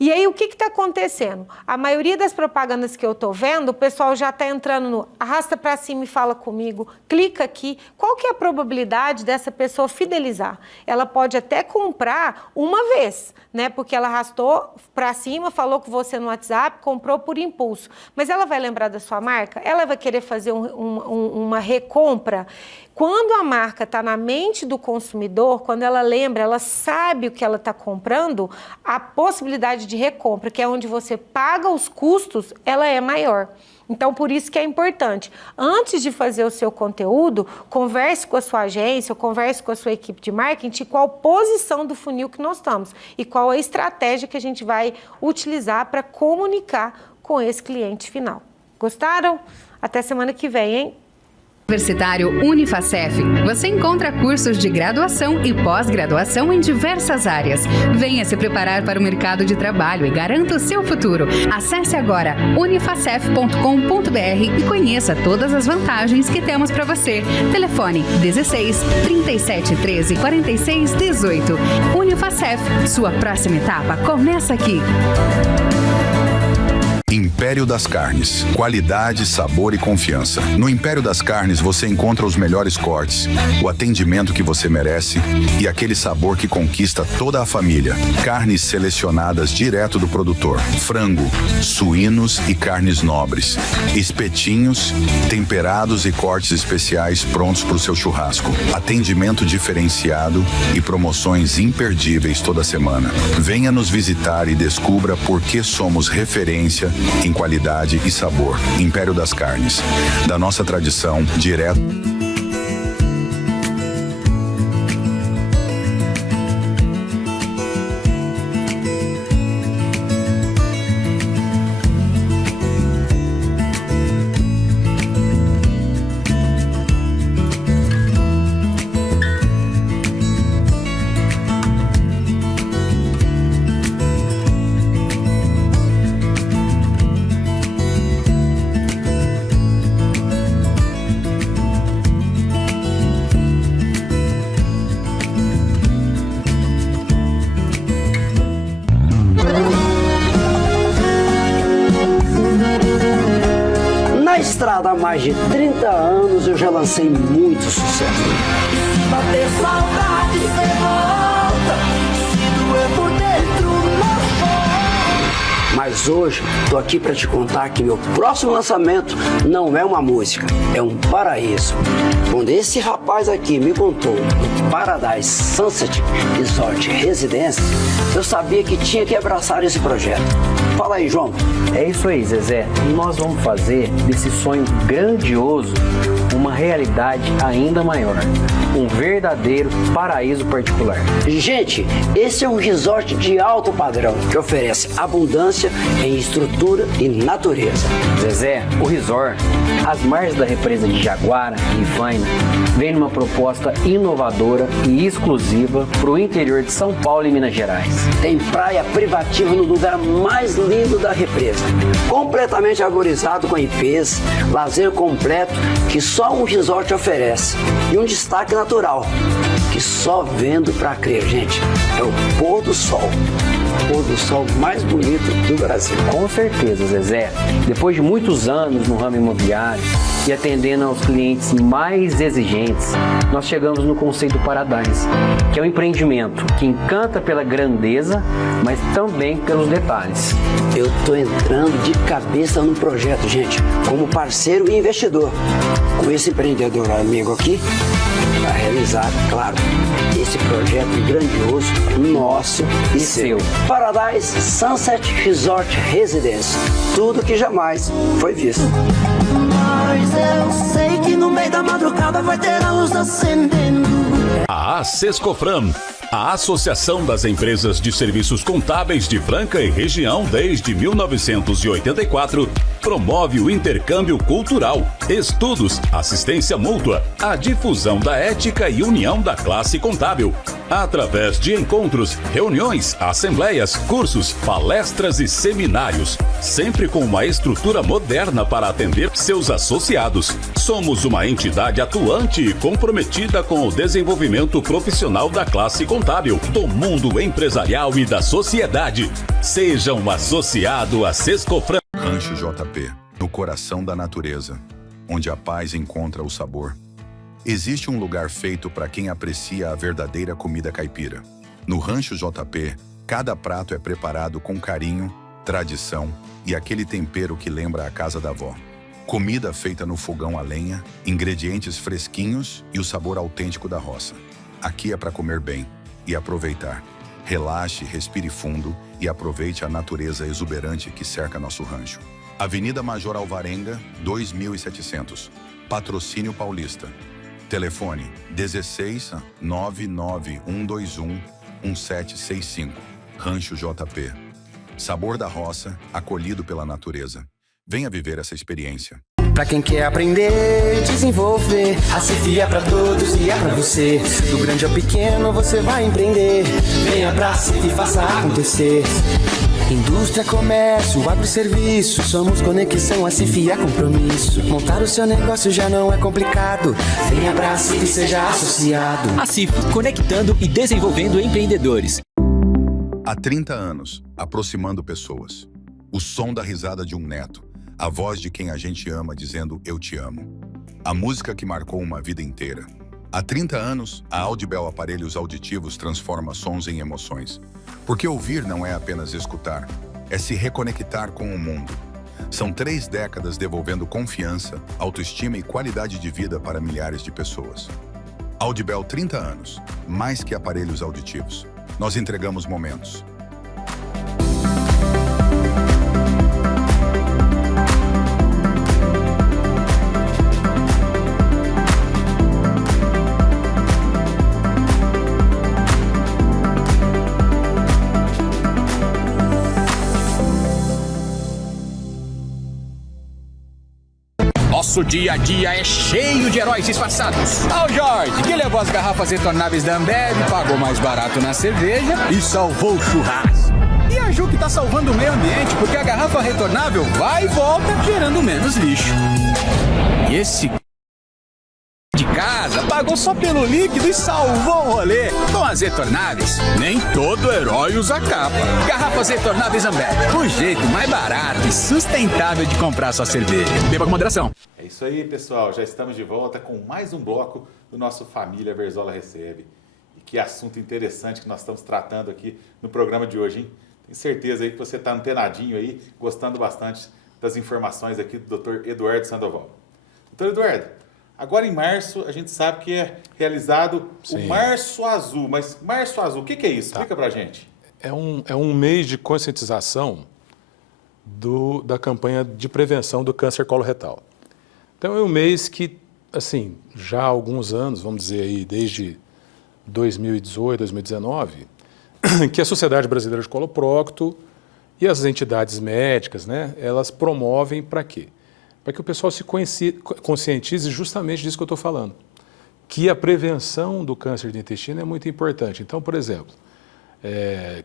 E aí, o que está acontecendo? A maioria das propagandas que eu estou vendo, o pessoal já está entrando no arrasta para cima e fala comigo, clica aqui. Qual que é a probabilidade dessa pessoa fidelizar? Ela pode até comprar uma vez, né? Porque ela arrastou para cima, falou com você no WhatsApp, comprou por impulso. Mas ela vai lembrar da sua marca? Ela vai querer fazer uma recompra? Quando a marca está na mente do consumidor, quando ela lembra, ela sabe o que ela está comprando, a possibilidade de recompra, que é onde você paga os custos, ela é maior. Então, por isso que é importante. Antes de fazer o seu conteúdo, converse com a sua agência, ou converse com a sua equipe de marketing, qual posição do funil que nós estamos e qual a estratégia que a gente vai utilizar para comunicar com esse cliente final. Gostaram? Até semana que vem, hein? Universitário Unifacef. Você encontra cursos de graduação e pós-graduação em diversas áreas. Venha se preparar para o mercado de trabalho e garanta o seu futuro. Acesse agora unifacef.com.br e conheça todas as vantagens que temos para você. Telefone 16 37 13 46 18. Unifacef, sua próxima etapa começa aqui. Império das Carnes. Qualidade, sabor e confiança. No Império das Carnes você encontra os melhores cortes, o atendimento que você merece e aquele sabor que conquista toda a família. Carnes selecionadas direto do produtor. Frango, suínos e carnes nobres. Espetinhos, temperados e cortes especiais prontos para o seu churrasco. Atendimento diferenciado e promoções imperdíveis toda semana. Venha nos visitar e descubra por que somos referência em qualidade e sabor. Império das Carnes. Da nossa tradição, direto. Há mais de 30 anos eu já lancei muito sucesso. Bater saudade, cê volta. Se doer por dentro, não for. Mas hoje tô aqui para te contar que meu próximo lançamento não é uma música, é um paraíso. Quando esse rapaz aqui me contou do Paradise Sunset Resort Residência, eu sabia que tinha que abraçar esse projeto. Fala aí, João. É isso aí, Zezé. Nós vamos fazer desse sonho grandioso uma realidade ainda maior. Um verdadeiro paraíso particular. Gente, esse é um resort de alto padrão que oferece abundância em estrutura e natureza. Zezé, o resort, às margens da represa de Jaguara e Ifaina, vem numa proposta inovadora e exclusiva para o interior de São Paulo e Minas Gerais. Tem praia privativa no lugar mais lindo da represa, completamente arborizado com ipês, lazer completo que só um resort oferece e um destaque natural que só vendo pra crer, gente, é o pôr do sol. O pôr do sol mais bonito do Brasil. Com certeza, Zezé. Depois de muitos anos no ramo imobiliário e atendendo aos clientes mais exigentes, nós chegamos no conceito Paradise, que é um empreendimento que encanta pela grandeza, mas também pelos detalhes. Eu tô entrando de cabeça no projeto, gente, como parceiro e investidor. Com esse empreendedor amigo aqui, para realizar, claro, esse projeto grandioso, nosso e seu. Paradise Sunset Resort Residence. Tudo que jamais foi visto. Mas eu sei que no meio da madrugada vai ter a luz acendendo. A Asescofran, a Associação das Empresas de Serviços Contábeis de Franca e Região desde 1984, promove o intercâmbio cultural, estudos, assistência mútua, a difusão da ética e união da classe contábil, através de encontros, reuniões, assembleias, cursos, palestras e seminários, sempre com uma estrutura moderna para atender seus associados. Somos uma entidade atuante e comprometida com o desenvolvimento profissional da classe contábil, do mundo empresarial e da sociedade. Seja um associado a Asescofran. Rancho JP, no coração da natureza, onde a paz encontra o sabor. Existe um lugar feito para quem aprecia a verdadeira comida caipira. No Rancho JP, cada prato é preparado com carinho, tradição e aquele tempero que lembra a casa da avó. Comida feita no fogão a lenha, ingredientes fresquinhos e o sabor autêntico da roça. Aqui é para comer bem e aproveitar. Relaxe, respire fundo e aproveite a natureza exuberante que cerca nosso rancho. Avenida Major Alvarenga, 2700. Patrocínio Paulista. Telefone 16 99121 1765. Rancho JP. Sabor da roça, acolhido pela natureza. Venha viver essa experiência. Pra quem quer aprender, desenvolver, a Cif é pra todos e é pra você. Do grande ao pequeno você vai empreender. Venha pra Cif e faça acontecer. Indústria, comércio, agroserviço, somos conexão, a Cif é compromisso. Montar o seu negócio já não é complicado. Venha pra Cif e seja associado. A Cif, conectando e desenvolvendo empreendedores. Há 30 anos, aproximando pessoas. O som da risada de um neto. A voz de quem a gente ama dizendo eu te amo. A música que marcou uma vida inteira. Há 30 anos, a Audibel Aparelhos Auditivos transforma sons em emoções. Porque ouvir não é apenas escutar, é se reconectar com o mundo. São 3 décadas devolvendo confiança, autoestima e qualidade de vida para milhares de pessoas. Audibel 30 anos, mais que aparelhos auditivos. Nós entregamos momentos. Nosso dia a dia é cheio de heróis disfarçados. Ao Jorge, que levou as garrafas retornáveis da Ambev, pagou mais barato na cerveja e salvou o churrasco. E a Ju, que tá salvando o meio ambiente, porque a garrafa retornável vai e volta, gerando menos lixo. E esse de casa pagou só pelo líquido e salvou o rolê. Com as retornáveis, nem todo herói usa capa. Garrafas retornáveis Ambev, o jeito mais barato e sustentável de comprar sua cerveja. Beba com moderação. É isso aí, pessoal. Já estamos de volta com mais um bloco do nosso Família Verzola Recebe. E que assunto interessante que nós estamos tratando aqui no programa de hoje, hein? Tenho certeza aí que você está antenadinho aí, gostando bastante das informações aqui do Dr. Eduardo Sandoval. Dr. Eduardo, agora em março a gente sabe que é realizado o Março Azul. Mas Março Azul, o que é isso? Explica pra gente. É um mês de conscientização da campanha de prevenção do câncer coloretal. Então é um mês que, assim, já há alguns anos, vamos dizer aí, desde 2018, 2019, que a Sociedade Brasileira de Coloprocto e as entidades médicas, né, elas promovem para quê? Para que o pessoal se conscientize justamente disso que eu estou falando, que a prevenção do câncer de intestino é muito importante. Então, por exemplo,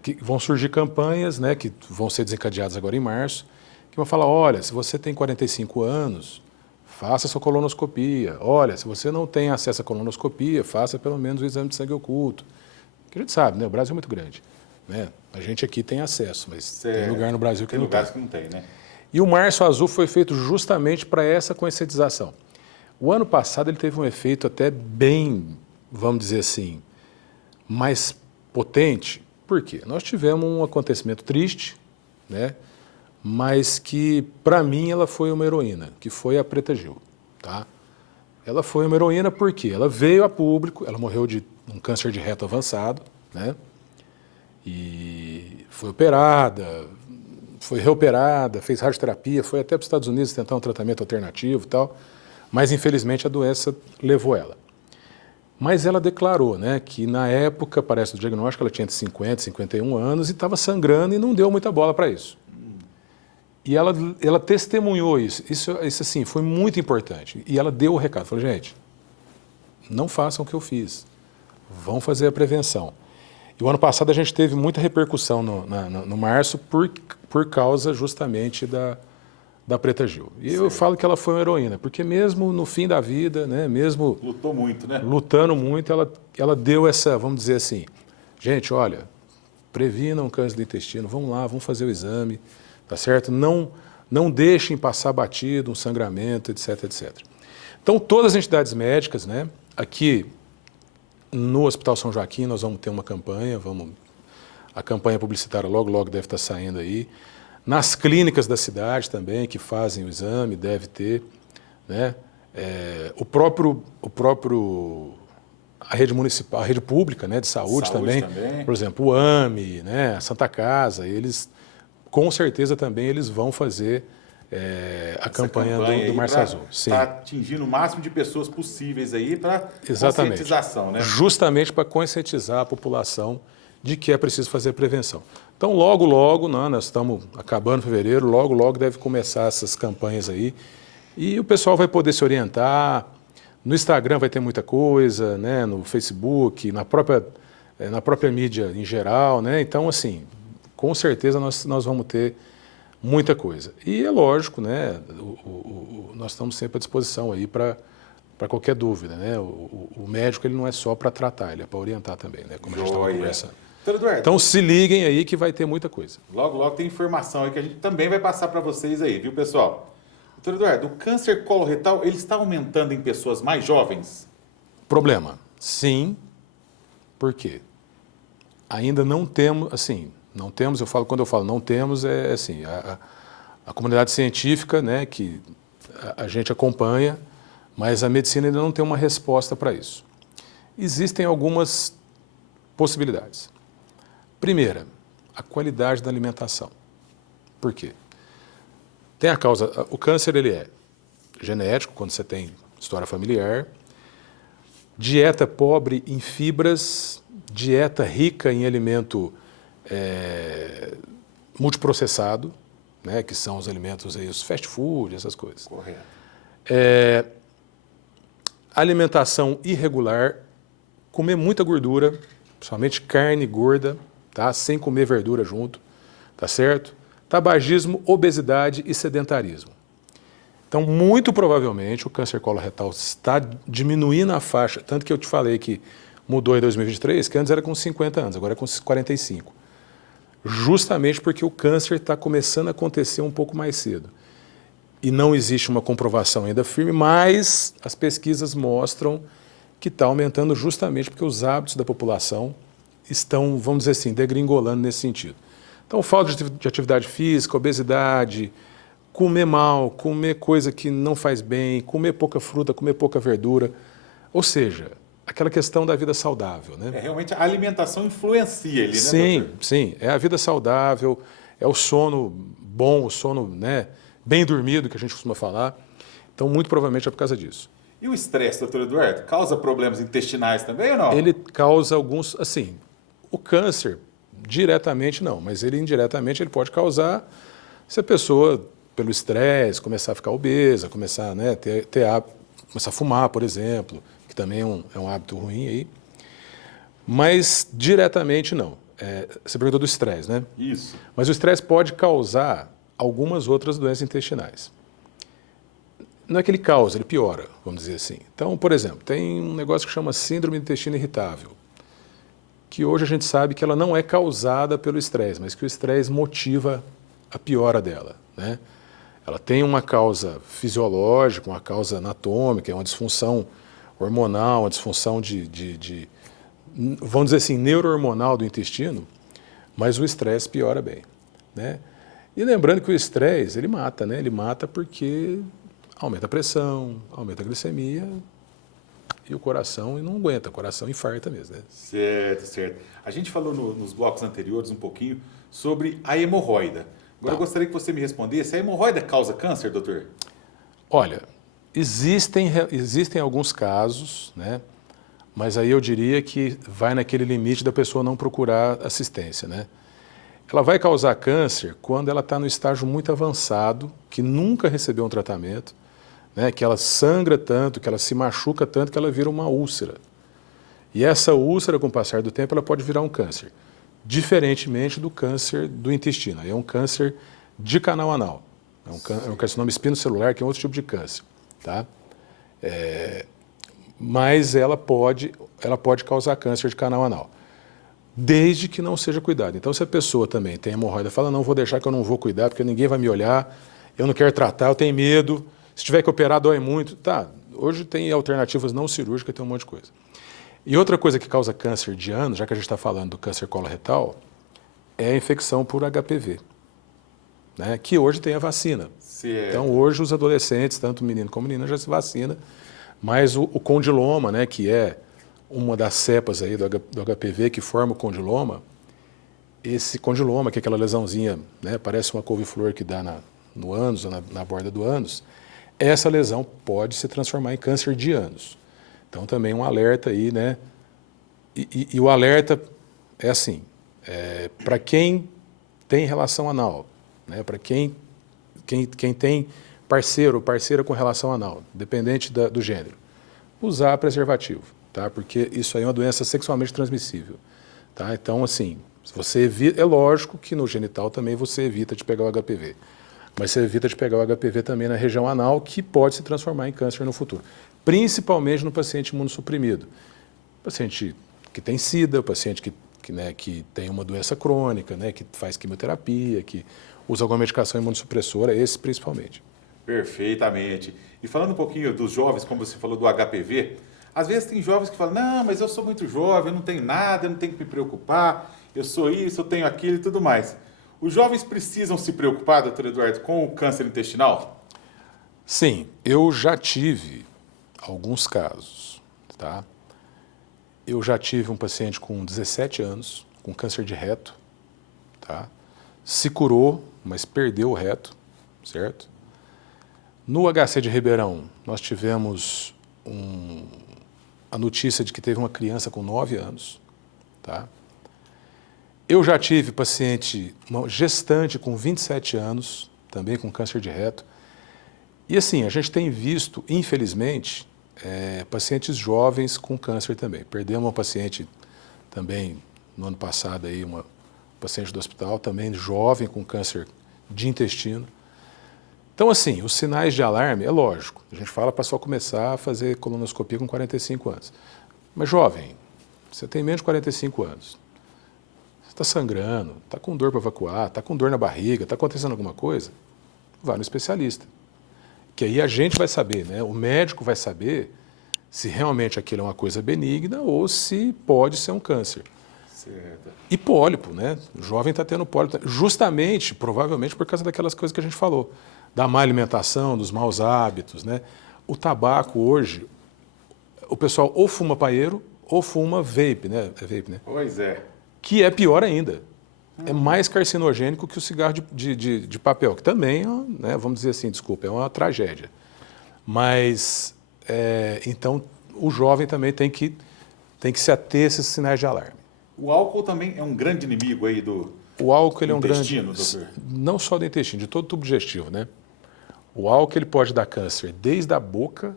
que vão surgir campanhas, né, que vão ser desencadeadas agora em março, que vão falar, olha, se você tem 45 anos, faça sua colonoscopia. Olha, se você não tem acesso à colonoscopia, faça pelo menos o exame de sangue oculto. Que a gente sabe, né? O Brasil é muito grande, né? A gente aqui tem acesso, mas tem lugar no Brasil que não tem. Tem lugares que não tem, né? E o Março Azul foi feito justamente para essa conscientização. O ano passado ele teve um efeito até bem, vamos dizer assim, mais potente. Por quê? Nós tivemos um acontecimento triste, né? Mas que, para mim, ela foi uma heroína, que foi a Preta Gil, tá? Ela foi uma heroína porque ela veio a público, ela morreu de um câncer de reto avançado, né? E foi operada, foi reoperada, fez radioterapia, foi até para os Estados Unidos tentar um tratamento alternativo e tal, mas, infelizmente, a doença levou ela. Mas ela declarou, né, que na época, parece do diagnóstico, ela tinha entre 50 e 51 anos e estava sangrando e não deu muita bola para isso. E ela testemunhou isso. Isso, assim, foi muito importante. E ela deu o recado. Falou, gente, não façam o que eu fiz. Vão fazer a prevenção. E o ano passado a gente teve muita repercussão no março por causa justamente da Preta Gil. E eu falo que ela foi uma heroína, porque mesmo no fim da vida, né, mesmo... Lutou muito, né? Lutando muito, ela deu essa, vamos dizer assim, gente, olha, previnam o câncer do intestino, vamos lá, vamos fazer o exame, tá certo? Não deixem passar batido um sangramento, etc, etc. Então, todas as entidades médicas, né, aqui no Hospital São Joaquim nós vamos ter uma campanha, a campanha publicitária logo deve estar saindo aí. Nas clínicas da cidade também, que fazem o exame, deve ter, né? A rede municipal, a rede pública, né, de saúde também, por exemplo, o AME, né, a Santa Casa, eles, com certeza também, eles vão fazer a campanha do Março Azul. Está atingindo o máximo de pessoas possíveis aí para Exatamente. conscientização, né? Justamente para conscientizar a população de que é preciso fazer prevenção. Então, logo, né, nós estamos acabando fevereiro, logo deve começar essas campanhas aí. E o pessoal vai poder se orientar. No Instagram vai ter muita coisa, né, no Facebook, na própria mídia em geral, né? Então, assim, com certeza nós vamos ter muita coisa. E é lógico, né, nós estamos sempre à disposição aí para qualquer dúvida, né? O médico ele não é só para tratar, ele é para orientar também, né? Como a gente estava conversando. Então se liguem aí que vai ter muita coisa. Logo tem informação aí que a gente também vai passar para vocês aí, viu, pessoal? Doutor Eduardo, o câncer coloretal, ele está aumentando em pessoas mais jovens? Problema, sim. Por quê? Ainda não temos, assim, quando eu falo não temos, é assim, a comunidade científica, né, que a gente acompanha, mas a medicina ainda não tem uma resposta para isso. Existem algumas possibilidades. Primeira, a qualidade da alimentação. Por quê? Tem a causa, o câncer ele é genético, quando você tem história familiar, dieta pobre em fibras, dieta rica em alimento multiprocessado, né, que são os alimentos aí, os fast food, essas coisas. Correto. Alimentação irregular, comer muita gordura, principalmente carne gorda, tá, sem comer verdura junto, tá certo? Tabagismo, obesidade e sedentarismo. Então, muito provavelmente, o câncer coloretal está diminuindo a faixa, tanto que eu te falei que mudou em 2023, que antes era com 50 anos, agora é com 45. Justamente porque o câncer está começando a acontecer um pouco mais cedo. E não existe uma comprovação ainda firme, mas as pesquisas mostram que está aumentando justamente porque os hábitos da população estão, vamos dizer assim, degringolando nesse sentido. Então, falta de atividade física, obesidade, comer mal, comer coisa que não faz bem, comer pouca fruta, comer pouca verdura. Ou seja, aquela questão da vida saudável, né? Realmente a alimentação influencia ele, né, sim, doutor? Sim, é a vida saudável, é o sono bom, o sono, né, bem dormido, que a gente costuma falar. Então, muito provavelmente é por causa disso. E o estresse, doutor Eduardo, causa problemas intestinais também ou não? Ele causa alguns, assim, o câncer diretamente não, mas ele indiretamente ele pode causar se a pessoa, pelo estresse, começar a ficar obesa, começar, né, começar a fumar, por exemplo, que também é um hábito ruim aí. Mas diretamente não. Você perguntou do estresse, né? Isso. Mas o estresse pode causar algumas outras doenças intestinais. Não é que ele causa, ele piora, vamos dizer assim. Então, por exemplo, tem um negócio que chama síndrome do intestino irritável, que hoje a gente sabe que ela não é causada pelo estresse, mas que o estresse motiva a piora dela, né? Ela tem uma causa fisiológica, uma causa anatômica, uma disfunção hormonal, uma disfunção vamos dizer assim, neurohormonal do intestino, mas o estresse piora bem, né? E lembrando que o estresse, ele mata, né? Ele mata porque aumenta a pressão, aumenta a glicemia e o coração não aguenta, o coração infarta mesmo, né? Certo. A gente falou nos blocos anteriores um pouquinho sobre a hemorroida. Agora eu gostaria que você me respondesse, a hemorroida causa câncer, doutor? Olha, existem alguns casos, né? Mas aí eu diria que vai naquele limite da pessoa não procurar assistência, né? Ela vai causar câncer quando ela está no estágio muito avançado, que nunca recebeu um tratamento, né? Que ela sangra tanto, que ela se machuca tanto, que ela vira uma úlcera. E essa úlcera, com o passar do tempo, ela pode virar um câncer. Diferentemente do câncer do intestino. É um câncer de canal anal. É um carcinoma espinocelular, que é outro tipo de câncer. Tá? Mas ela pode causar câncer de canal anal, desde que não seja cuidado. Então, se a pessoa também tem hemorroida, fala, não vou deixar que eu não vou cuidar, porque ninguém vai me olhar, eu não quero tratar, eu tenho medo, se tiver que operar dói muito. Tá, hoje tem alternativas não cirúrgicas, tem um monte de coisa. E outra coisa que causa câncer de ano, já que a gente está falando do câncer coloretal, é a infecção por HPV, né? Que hoje tem a vacina. Certo. Então, hoje os adolescentes, tanto menino como menina, já se vacina, mas o condiloma, né, que é uma das cepas aí do HPV que forma o condiloma, esse condiloma, que é aquela lesãozinha, né, parece uma couve-flor que dá no ânus ou na borda do ânus, essa lesão pode se transformar em câncer de ânus. Então, também um alerta aí, né? E o alerta é assim, para quem tem relação anal, né? Para quem tem parceiro ou parceira com relação anal, dependente do gênero, usar preservativo, tá? Porque isso aí é uma doença sexualmente transmissível, tá? Então, assim, você evita, é lógico que no genital também você evita de pegar o HPV, mas você evita de pegar o HPV também na região anal, que pode se transformar em câncer no futuro, principalmente no paciente imunossuprimido, paciente que tem SIDA, paciente que tem uma doença crônica, né, que faz quimioterapia, que usa alguma medicação imunossupressora, esse principalmente. Perfeitamente. E falando um pouquinho dos jovens, como você falou do HPV, às vezes tem jovens que falam, não, mas eu sou muito jovem, eu não tenho nada, eu não tenho que me preocupar, eu sou isso, eu tenho aquilo e tudo mais. Os jovens precisam se preocupar, doutor Eduardo, com o câncer intestinal? Sim, eu já tive alguns casos, tá? Eu já tive um paciente com 17 anos, com câncer de reto, tá? Se curou, mas perdeu o reto, certo? No HC de Ribeirão, nós tivemos a notícia de que teve uma criança com 9 anos, tá? Eu já tive paciente, uma gestante com 27 anos, também com câncer de reto. E assim, a gente tem visto, infelizmente, pacientes jovens com câncer também. Perdemos uma paciente também no ano passado, aí, uma paciente do hospital, também jovem com câncer de intestino. Então, assim, os sinais de alarme, é lógico, a gente fala para só começar a fazer colonoscopia com 45 anos. Mas jovem, você tem menos de 45 anos, você está sangrando, está com dor para evacuar, está com dor na barriga, está acontecendo alguma coisa, vai no especialista. Que aí a gente vai saber, né? O médico vai saber se realmente aquilo é uma coisa benigna ou se pode ser um câncer. Certo. E pólipo, né? O jovem está tendo pólipo, justamente, provavelmente, por causa daquelas coisas que a gente falou, da má alimentação, dos maus hábitos, né? O tabaco hoje, o pessoal ou fuma paeiro ou fuma vape, né? É vape, né? Pois é. Que é pior ainda. É mais carcinogênico que o cigarro de papel, que também, né, vamos dizer assim, desculpa, é uma tragédia. Mas, então, o jovem também tem que se ater a esses sinais de alarme. O álcool também é um grande inimigo aí do O álcool ele é um grande... doutor? Não só do intestino, de todo o tubo digestivo, né? O álcool ele pode dar câncer desde a boca,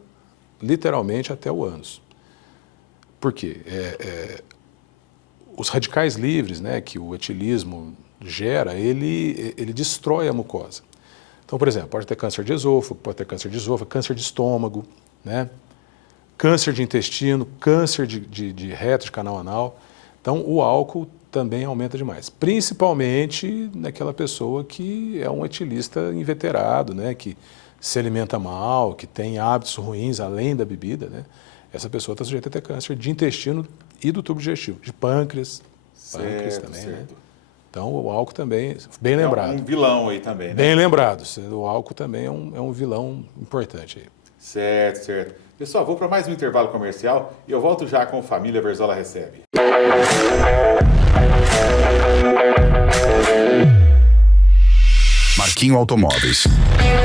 literalmente, até o ânus. Por quê? Os radicais livres, né, que o etilismo gera, ele destrói a mucosa. Então, por exemplo, pode ter câncer de esôfago, pode ter câncer de esôfago, câncer de estômago, né, câncer de intestino, câncer de reto, de canal anal. Então, o álcool também aumenta demais, principalmente naquela pessoa que é um etilista inveterado, né, que se alimenta mal, que tem hábitos ruins além da bebida, né? Essa pessoa está sujeita a ter câncer de intestino e do tubo digestivo, de pâncreas, pâncreas também, né? Então, o álcool também, bem lembrado. É um vilão aí também, né? Bem lembrado, o álcool também é um vilão importante aí. Certo, certo. Pessoal, vou para mais um intervalo comercial e eu volto já com Família Verzola Recebe. Marquinho Automóveis.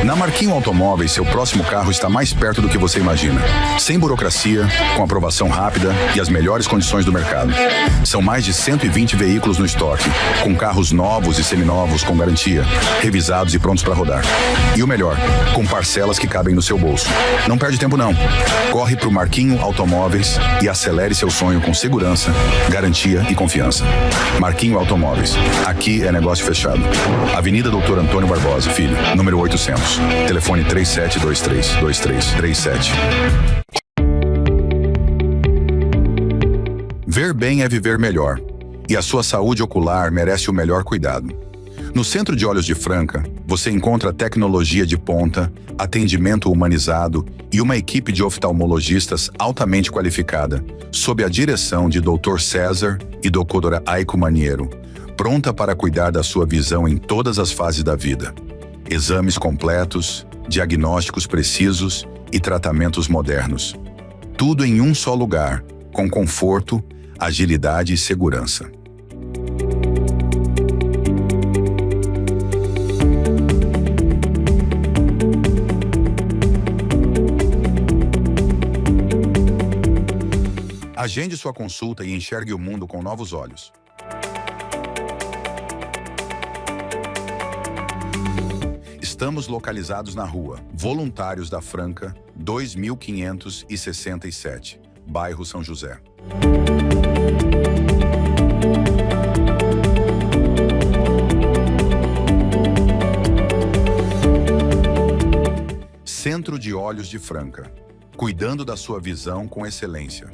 Na Marquinho Automóveis, seu próximo carro está mais perto do que você imagina. Sem burocracia, com aprovação rápida e as melhores condições do mercado. São mais de 120 veículos no estoque, com carros novos e seminovos com garantia, revisados e prontos para rodar. E o melhor, com parcelas que cabem no seu bolso. Não perde tempo não. Corre para o Marquinho Automóveis e acelere seu sonho com segurança, garantia e confiança. Marquinho Automóveis. Aqui é negócio fechado. Avenida Doutor Antônio Barbosa, filho, número 800. Telefone 3723-2337. Ver bem é viver melhor. E a sua saúde ocular merece o melhor cuidado. No Centro de Olhos de Franca, você encontra tecnologia de ponta, atendimento humanizado e uma equipe de oftalmologistas altamente qualificada, sob a direção de Dr. César e Dra. Aiko Maniero, pronta para cuidar da sua visão em todas as fases da vida. Exames completos, diagnósticos precisos e tratamentos modernos. Tudo em um só lugar, com conforto, agilidade e segurança. Agende sua consulta e enxergue o mundo com novos olhos. Estamos localizados na rua Voluntários da Franca, 2567, bairro São José. Centro de Olhos de Franca, cuidando da sua visão com excelência.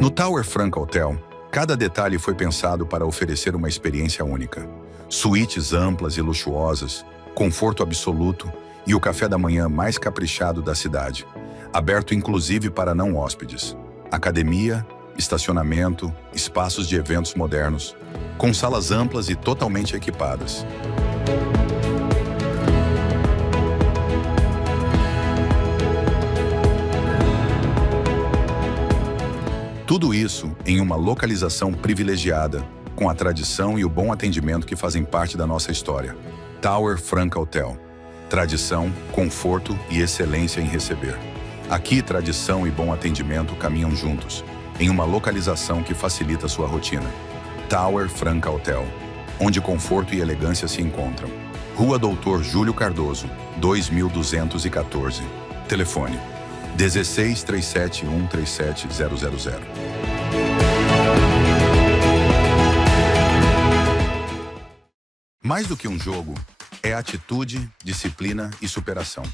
No Tower Franca Hotel, cada detalhe foi pensado para oferecer uma experiência única. Suítes amplas e luxuosas, conforto absoluto e o café da manhã mais caprichado da cidade, aberto inclusive para não hóspedes. Academia, estacionamento, espaços de eventos modernos, com salas amplas e totalmente equipadas. Tudo isso em uma localização privilegiada, com a tradição e o bom atendimento que fazem parte da nossa história. Tower Franca Hotel. Tradição, conforto e excelência em receber. Aqui, tradição e bom atendimento caminham juntos, em uma localização que facilita sua rotina. Tower Franca Hotel, onde conforto e elegância se encontram. Rua Doutor Júlio Cardoso, 2214. Telefone 1637137000. Mais do que um jogo, é atitude, disciplina e superação.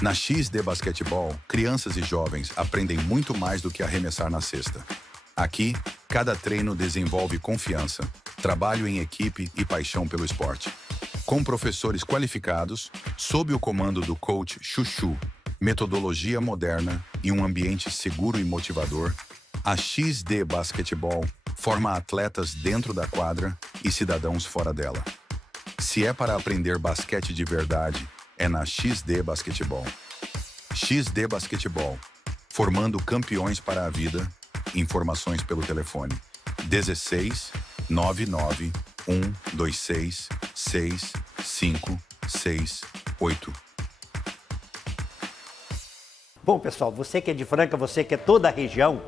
Na XD Basquetebol, crianças e jovens aprendem muito mais do que arremessar na cesta. Aqui, cada treino desenvolve confiança, trabalho em equipe e paixão pelo esporte. Com professores qualificados, sob o comando do coach Chuchu, metodologia moderna e um ambiente seguro e motivador, a XD Basquetebol forma atletas dentro da quadra e cidadãos fora dela. Se é para aprender basquete de verdade, é na XD Basquetebol. XD Basquetebol, formando campeões para a vida. Informações pelo telefone 16 99 126 6568. Bom, pessoal, você que é de Franca, você que é toda a região,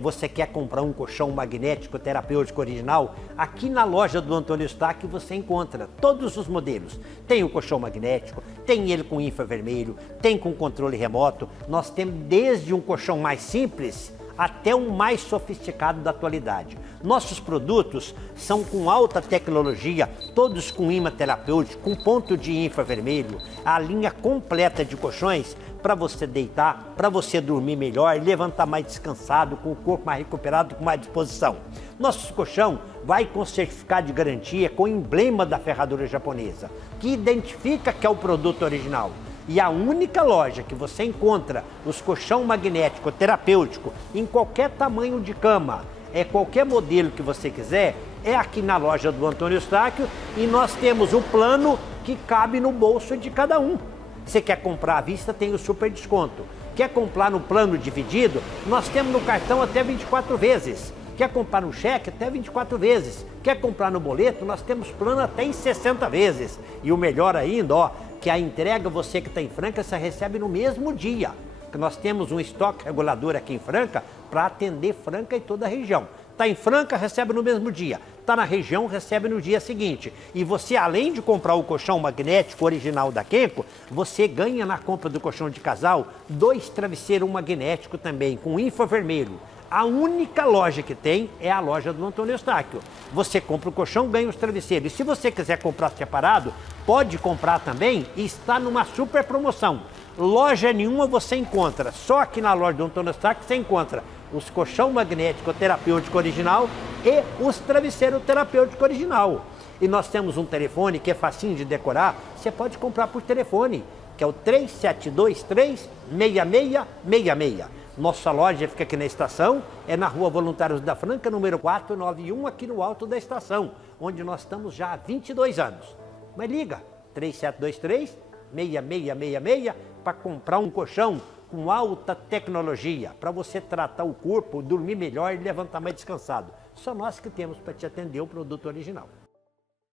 você quer comprar um colchão magnético terapêutico original, aqui na loja do Antônio Eustáquio você encontra todos os modelos. Tem o colchão magnético, tem ele com infravermelho, tem com controle remoto. Nós temos desde um colchão mais simples até o mais sofisticado da atualidade. Nossos produtos são com alta tecnologia, todos com imã terapêutico, com ponto de infravermelho, a linha completa de colchões para você deitar, para você dormir melhor, levantar mais descansado, com o corpo mais recuperado, com mais disposição. Nosso colchão vai com certificado de garantia, com o emblema da ferradura japonesa, que identifica que é o produto original. E a única loja que você encontra os colchão magnético terapêutico em qualquer tamanho de cama, qualquer modelo que você quiser, é aqui na loja do Antônio Eustáquio, e nós temos o plano que cabe no bolso de cada um. Você quer comprar à vista, tem o super desconto. Quer comprar no plano dividido, nós temos no cartão até 24 vezes. Quer comprar no cheque, até 24 vezes. Quer comprar no boleto, nós temos plano até em 60 vezes. E o melhor ainda, que a entrega, você que está em Franca, você recebe no mesmo dia. Que nós temos um estoque regulador aqui em Franca para atender Franca e toda a região. Está em Franca, recebe no mesmo dia. Está na região, recebe no dia seguinte. E você, além de comprar o colchão magnético original da Kenko, você ganha na compra do colchão de casal 2 travesseiros magnéticos também, com infravermelho. A única loja que tem é a loja do Antônio Eustáquio. Você compra o colchão, ganha os travesseiros. E se você quiser comprar separado, pode comprar também e está numa super promoção. Loja nenhuma você encontra, só aqui na loja do Antônio Eustáquio você encontra os colchão magnético terapêutico original e os travesseiros terapêutico original. E nós temos um telefone que é facinho de decorar, você pode comprar por telefone, que é o 3723-6666. Nossa loja fica aqui na estação, é na Rua Voluntários da Franca, número 491, aqui no alto da estação, onde nós estamos já há 22 anos. Mas liga, 3723-6666, para comprar um colchão com alta tecnologia, para você tratar o corpo, dormir melhor e levantar mais descansado. Só nós que temos para te atender o produto original.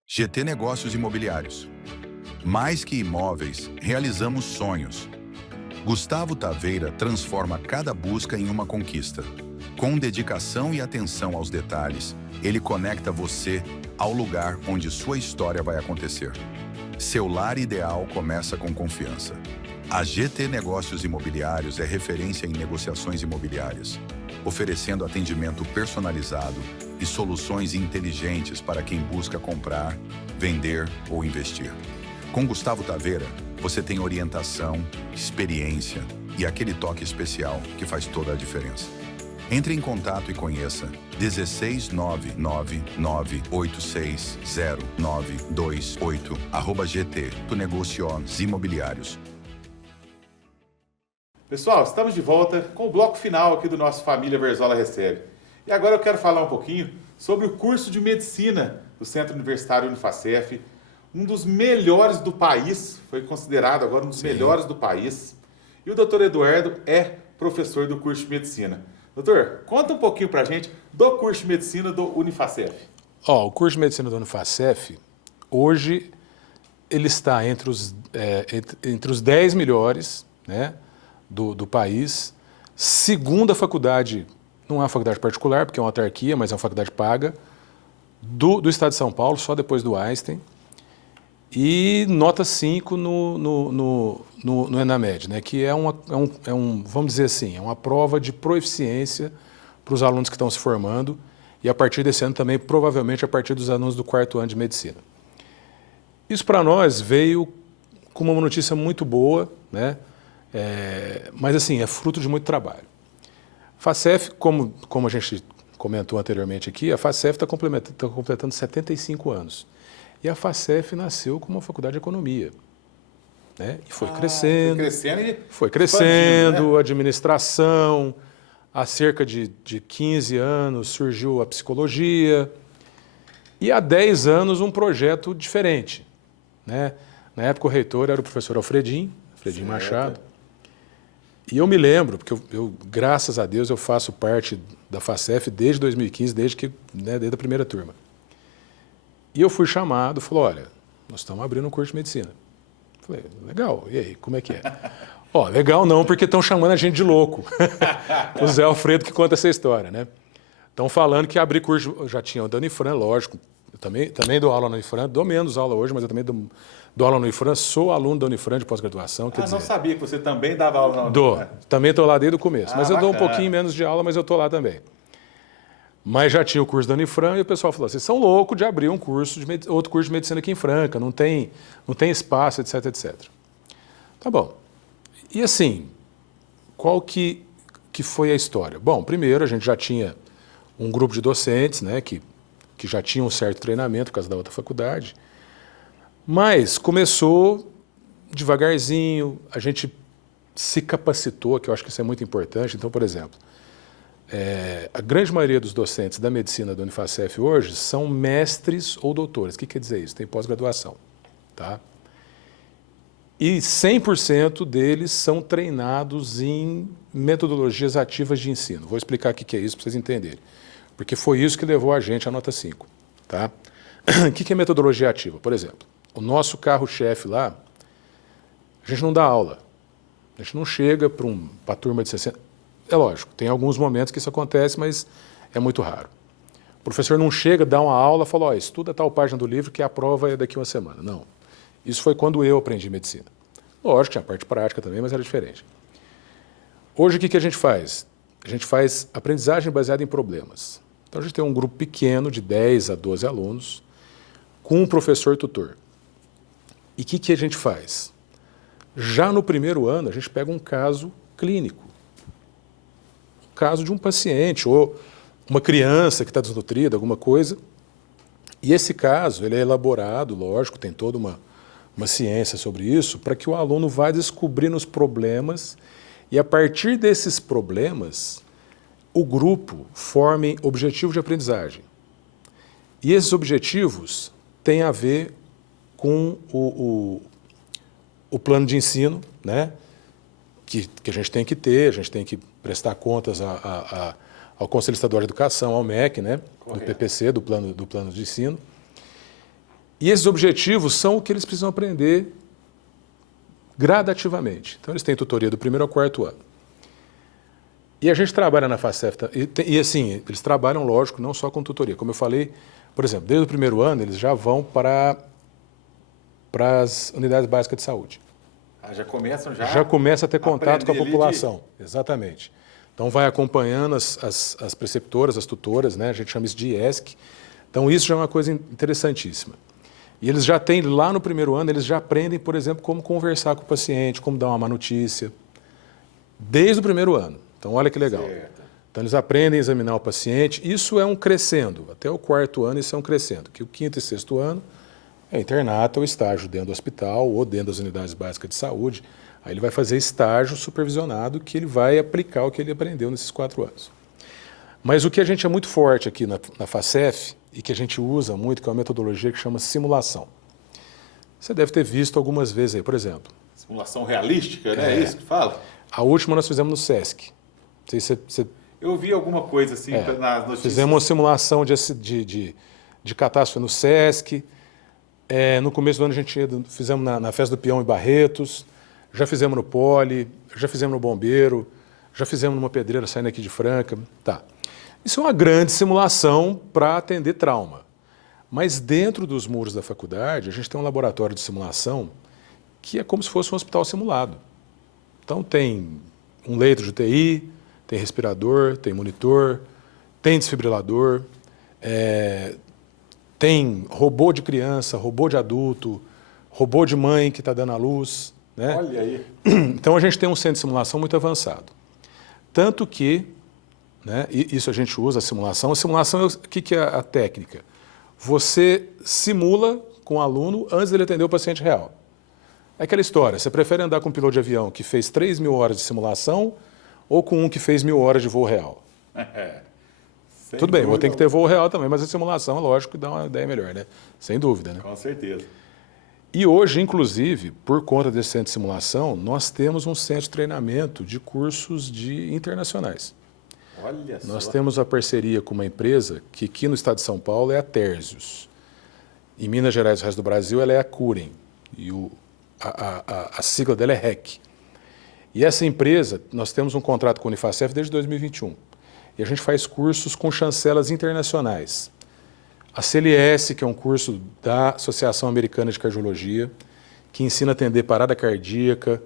GT Negócios Imobiliários. Mais que imóveis, realizamos sonhos. Gustavo Taveira transforma cada busca em uma conquista. Com dedicação e atenção aos detalhes, ele conecta você ao lugar onde sua história vai acontecer. Seu lar ideal começa com confiança. A GT Negócios Imobiliários é referência em negociações imobiliárias, oferecendo atendimento personalizado e soluções inteligentes para quem busca comprar, vender ou investir. Com Gustavo Taveira, você tem orientação, experiência e aquele toque especial que faz toda a diferença. Entre em contato e conheça 169998609228 do Negócios Imobiliários. Pessoal, estamos de volta com o bloco final aqui do nosso Família Verzola Recebe. E agora eu quero falar um pouquinho sobre o curso de Medicina do Centro Universitário Unifacef, um dos melhores do país, foi considerado agora um dos melhores do país. E o doutor Eduardo é professor do curso de Medicina. Doutor, conta um pouquinho pra gente do curso de Medicina do Unifacef. O curso de Medicina do Unifacef, hoje, ele está entre os 10 melhores, né, do país. Segunda faculdade, não é uma faculdade particular, porque é uma autarquia, mas é uma faculdade paga, do estado de São Paulo, só depois do Einstein. E nota 5 no ENAMED, né, que vamos dizer assim, é uma prova de proeficiência para os alunos que estão se formando e a partir desse ano também, provavelmente, a partir dos alunos do 4º ano de Medicina. Isso para nós veio com uma notícia muito boa, né, mas assim, é fruto de muito trabalho. Facef, como a gente comentou anteriormente aqui, a Facef está completando 75 anos. E a Facef nasceu como uma faculdade de economia, né? E foi crescendo, né? Administração. Há cerca de 15 anos surgiu a psicologia. E há 10 anos um projeto diferente, né? Na época o reitor era o professor Alfredim Machado. E eu me lembro, porque eu, graças a Deus, eu faço parte da Facef desde 2015, desde a primeira turma. E eu fui chamado, falou, olha, nós estamos abrindo um curso de medicina. Falei, legal, e aí, como é que é? Legal não, porque estão chamando a gente de louco. O Zé Alfredo que conta essa história, né? Estão falando que abrir curso, eu já tinha da Unifran, lógico, eu também dou aula na Unifran, dou menos aula hoje, mas eu também dou aula na Unifran, sou aluno da Unifran de pós-graduação. Não sabia que você também dava aula na Unifran. Também estou lá desde o começo, mas eu dou um pouquinho menos de aula, mas eu estou lá também. Mas já tinha o curso da Unifran e o pessoal falou, vocês são loucos de abrir outro curso de medicina aqui em Franca, não tem espaço, etc, etc. Tá bom. E assim, qual que foi a história? Bom, primeiro a gente já tinha um grupo de docentes, né, que já tinham um certo treinamento por causa da outra faculdade, mas começou devagarzinho, a gente se capacitou, que eu acho que isso é muito importante. Então, por exemplo, a grande maioria dos docentes da medicina da Unifacef hoje são mestres ou doutores. O que quer dizer isso? Tem pós-graduação, tá? E 100% deles são treinados em metodologias ativas de ensino. Vou explicar o que é isso para vocês entenderem. Porque foi isso que levou a gente à nota 5, tá? O que é metodologia ativa? Por exemplo, o nosso carro-chefe lá, a gente não dá aula. A gente não chega para a turma de 60... É lógico, tem alguns momentos que isso acontece, mas é muito raro. O professor não chega, dá uma aula e fala, estuda tal página do livro que a prova é daqui a uma semana. Não. Isso foi quando eu aprendi medicina. Lógico, tinha a parte prática também, mas era diferente. Hoje, o que a gente faz? A gente faz aprendizagem baseada em problemas. Então, a gente tem um grupo pequeno de 10 a 12 alunos com um professor tutor. E o que a gente faz? Já no primeiro ano, a gente pega um caso clínico. Um caso de um paciente ou uma criança que está desnutrida, alguma coisa. E esse caso, ele é elaborado, lógico, tem toda uma ciência sobre isso, para que o aluno vá descobrindo os problemas e, a partir desses problemas, o grupo forme objetivos de aprendizagem. E esses objetivos têm a ver com o plano de ensino, né, que a gente tem que ter, a gente tem que prestar contas ao Conselho Estadual de Educação, ao MEC, né, do PPC, do plano de ensino. E esses objetivos são o que eles precisam aprender gradativamente. Então, eles têm tutoria do 1º ao 4º ano. E a gente trabalha na FACEF, e assim, eles trabalham, lógico, não só com tutoria. Como eu falei, por exemplo, desde o 1º ano, eles já vão para as unidades básicas de saúde. Já começam já? Já começa a ter contato com a população, exatamente. Então, vai acompanhando as preceptoras, as tutoras, né? A gente chama isso de IESC. Então, isso já é uma coisa interessantíssima. E eles já têm, lá no 1º ano, eles já aprendem, por exemplo, como conversar com o paciente, como dar uma má notícia, desde o 1º ano. Então, olha que legal. Certo. Então, eles aprendem a examinar o paciente. Isso é um crescendo. Até o 4º ano, isso é um crescendo. Que o 5º e 6º ano é internato ou estágio dentro do hospital ou dentro das unidades básicas de saúde. Aí ele vai fazer estágio supervisionado que ele vai aplicar o que ele aprendeu nesses 4 anos. Mas o que a gente é muito forte aqui na FACEF e que a gente usa muito, que é uma metodologia que chama simulação. Você deve ter visto algumas vezes aí, por exemplo. Simulação realística, né? É isso que fala? A última nós fizemos no SESC. Não sei se você... Eu vi alguma coisa assim nas notícias. Fizemos uma simulação de catástrofe no SESC. No começo do ano a gente fizemos na Festa do Peão em Barretos. Já fizemos no Poli, já fizemos no Bombeiro, já fizemos numa pedreira saindo aqui de Franca. Tá. Isso é uma grande simulação para atender trauma. Mas dentro dos muros da faculdade, a gente tem um laboratório de simulação que é como se fosse um hospital simulado. Então tem um leito de UTI, tem respirador, tem monitor, tem desfibrilador, tem robô de criança, robô de adulto, robô de mãe que está dando à luz. Né? Olha aí. Então a gente tem um centro de simulação muito avançado. Tanto que, né, e isso a gente usa a simulação. A simulação, o que é a técnica? Você simula com o aluno antes dele atender o paciente real. É aquela história, você prefere andar com um piloto de avião que fez 3.000 horas de simulação ou com um que fez 1.000 horas de voo real? Tudo bem, vou ter que ter voo real também, mas a simulação, lógico, que dá uma ideia melhor, né? Sem dúvida, né? Com certeza. E hoje, inclusive, por conta desse centro de simulação, nós temos um centro de treinamento de cursos internacionais. Olha só. Nós temos a parceria com uma empresa que aqui no estado de São Paulo é a Térsios. Em Minas Gerais e o resto do Brasil ela é a Curem. E a sigla dela é REC. E essa empresa, nós temos um contrato com a Unifacef desde 2021. E a gente faz cursos com chancelas internacionais. A CLS, que é um curso da Associação Americana de Cardiologia, que ensina a atender parada cardíaca,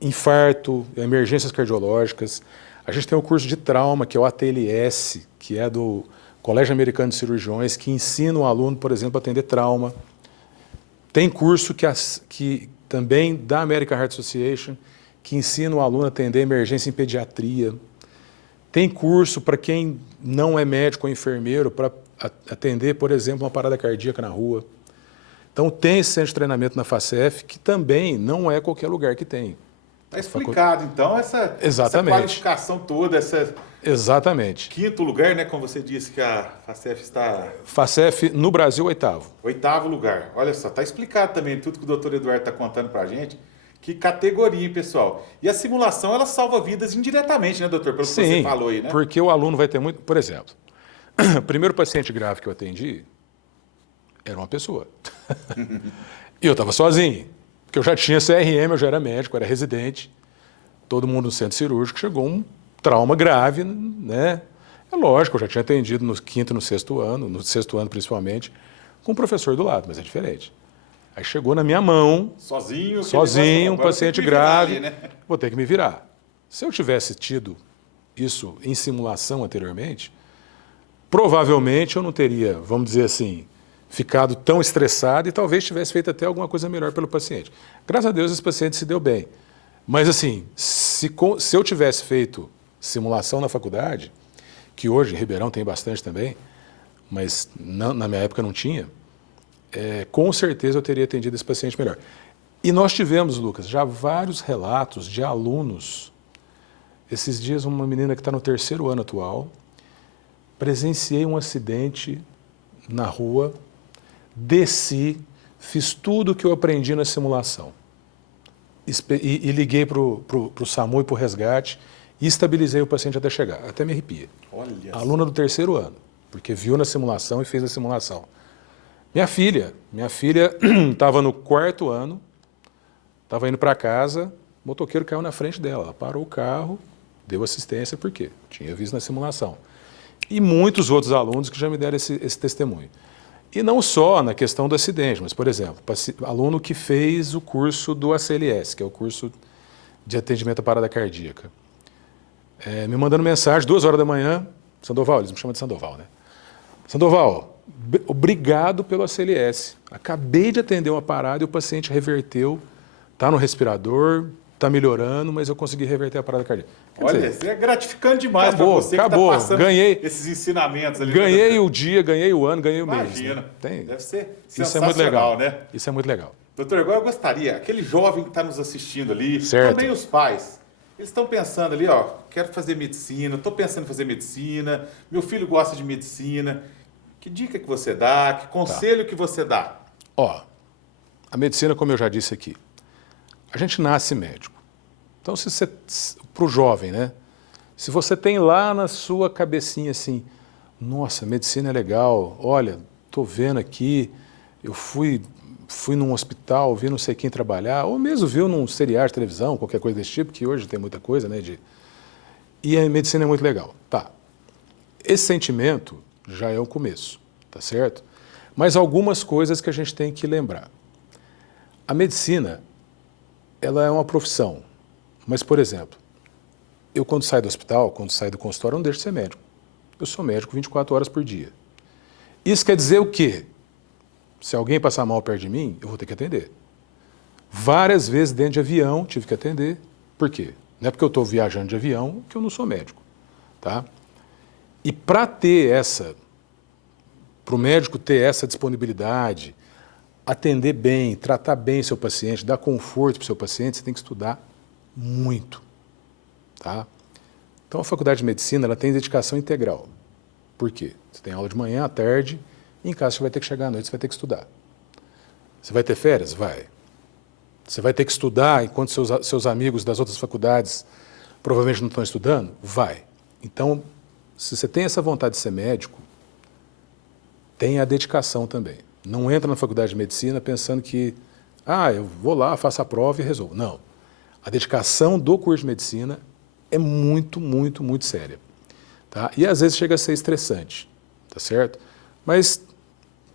infarto, emergências cardiológicas. A gente tem o curso de trauma, que é o ATLS, que é do Colégio Americano de Cirurgiões, que ensina o aluno, por exemplo, a atender trauma. Tem curso que também da American Heart Association, que ensina o aluno a atender emergência em pediatria. Tem curso para quem não é médico ou enfermeiro para atender, por exemplo, uma parada cardíaca na rua. Então, tem esse centro de treinamento na FACEF, que também não é qualquer lugar que tem. Está explicado, então, essa qualificação toda, Exatamente. 5º lugar, né, como você disse que a FACEF está... FACEF, no Brasil, 8º. 8º lugar. Olha só, está explicado também tudo que o doutor Eduardo está contando para a gente. Que categoria, hein, pessoal? E a simulação, ela salva vidas indiretamente, né, doutor? Pelo que você falou aí, né? Porque o aluno vai ter muito... Por exemplo, o primeiro paciente grave que eu atendi era uma pessoa. E eu estava sozinho. Porque eu já tinha CRM, eu já era médico, era residente. Todo mundo no centro cirúrgico, chegou um trauma grave, né? É lógico, eu já tinha atendido no 5º e no 6º ano, no 6º ano principalmente, com um professor do lado, mas é diferente. Aí chegou na minha mão, sozinho, um paciente grave, né? Vou ter que me virar. Se eu tivesse tido isso em simulação anteriormente, provavelmente eu não teria, vamos dizer assim, ficado tão estressado e talvez tivesse feito até alguma coisa melhor pelo paciente. Graças a Deus esse paciente se deu bem. Mas assim, se eu tivesse feito simulação na faculdade, que hoje em Ribeirão tem bastante também, mas na minha época não tinha, com certeza eu teria atendido esse paciente melhor. E nós tivemos, Lucas, já vários relatos de alunos. Esses dias, uma menina que está no 3º ano atual, presenciei um acidente na rua, desci, fiz tudo o que eu aprendi na simulação. E liguei para o SAMU e para o resgate e estabilizei o paciente até chegar. Até me arrepia. Olha. A aluna do 3º ano, porque viu na simulação e fez a simulação. Minha filha estava no 4º ano, estava indo para casa, o motoqueiro caiu na frente dela. Ela parou o carro, deu assistência, por quê? Tinha visto na simulação. E muitos outros alunos que já me deram esse testemunho. E não só na questão do acidente, mas, por exemplo, aluno que fez o curso do ACLS, que é o curso de atendimento à parada cardíaca. Me mandando mensagem, 2 horas da manhã, Sandoval, eles me chamam de Sandoval, né? Sandoval, obrigado pelo ACLS. Acabei de atender uma parada e o paciente reverteu, está no respirador, está melhorando, mas eu consegui reverter a parada cardíaca. Olha, isso é gratificante demais para você que está passando esses ensinamentos ali. Ganhei o dia, ganhei o ano, ganhei o mês. Imagina, né? deve ser Isso sensacional, é muito legal, né? Isso é muito legal. Doutor, agora eu gostaria, aquele jovem que está nos assistindo ali, certo. Também os pais, eles estão pensando ali, ó, quero fazer medicina, estou pensando em fazer medicina, meu filho gosta de medicina. Que dica que você dá, que conselho que você dá? Ó, a medicina, como eu já disse aqui, a gente nasce médico. Então, para o jovem, né? Se você tem lá na sua cabecinha assim, nossa, medicina é legal, olha, estou vendo aqui, eu fui num hospital, vi não sei quem trabalhar, ou mesmo viu num seriado de televisão, qualquer coisa desse tipo, que hoje tem muita coisa, né? E a medicina é muito legal. Tá. Esse sentimento já é o começo, tá certo? Mas algumas coisas que a gente tem que lembrar. A medicina, ela é uma profissão. Mas, por exemplo, eu quando saio do hospital, quando saio do consultório, eu não deixo de ser médico. Eu sou médico 24 horas por dia. Isso quer dizer o quê? Se alguém passar mal perto de mim, eu vou ter que atender. Várias vezes dentro de avião tive que atender. Por quê? Não é porque eu estou viajando de avião que eu não sou médico. Tá? E para o médico ter essa disponibilidade, atender bem, tratar bem seu paciente, dar conforto para o seu paciente, você tem que estudar muito. Tá? Então a faculdade de medicina ela tem dedicação integral. Por quê? Você tem aula de manhã, à tarde, e em casa você vai ter que chegar à noite, você vai ter que estudar. Você vai ter férias? Vai. Você vai ter que estudar enquanto seus amigos das outras faculdades provavelmente não estão estudando? Vai. Então, se você tem essa vontade de ser médico, tenha a dedicação também. Não entra na faculdade de medicina pensando que, eu vou lá, faço a prova e resolvo. Não. A dedicação do curso de medicina é muito, muito, muito séria. Tá? E às vezes chega a ser estressante, tá certo? Mas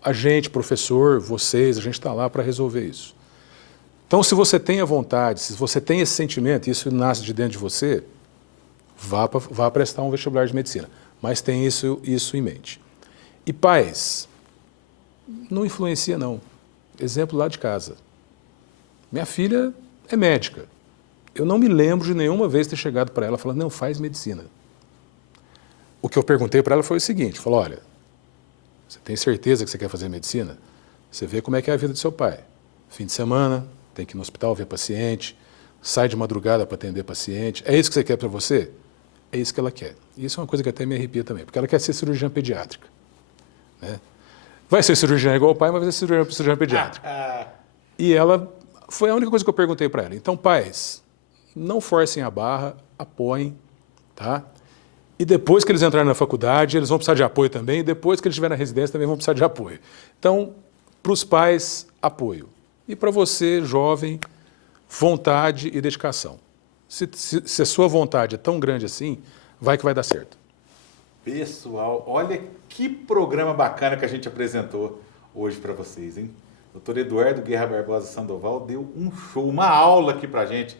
a gente, professor, vocês, a gente está lá para resolver isso. Então, se você tem a vontade, se você tem esse sentimento, e isso nasce de dentro de você, vá prestar um vestibular de medicina. Mas tenha isso em mente. E pais, não influencia não. Exemplo lá de casa. Minha filha é médica. Eu não me lembro de nenhuma vez ter chegado para ela falando, não, faz medicina. O que eu perguntei para ela foi o seguinte, falou, olha, você tem certeza que você quer fazer medicina? Você vê como é que é a vida do seu pai. Fim de semana, tem que ir no hospital ver paciente, sai de madrugada para atender paciente. É isso que você quer para você? É isso que ela quer. E isso é uma coisa que até me arrepia também, porque ela quer ser cirurgiã pediátrica. Né? Vai ser cirurgiã igual o pai, mas vai ser cirurgiã pediátrica. E ela, foi a única coisa que eu perguntei para ela. Então, pais, não forcem a barra, apoiem, tá? E depois que eles entrarem na faculdade, eles vão precisar de apoio também, e depois que eles estiverem na residência também vão precisar de apoio. Então, para os pais, apoio. E para você, jovem, vontade e dedicação. Se a sua vontade é tão grande assim, vai que vai dar certo. Pessoal, olha que programa bacana que a gente apresentou hoje para vocês, hein? Dr. Eduardo Guerra Barbosa Sandoval deu um show, uma aula aqui para a gente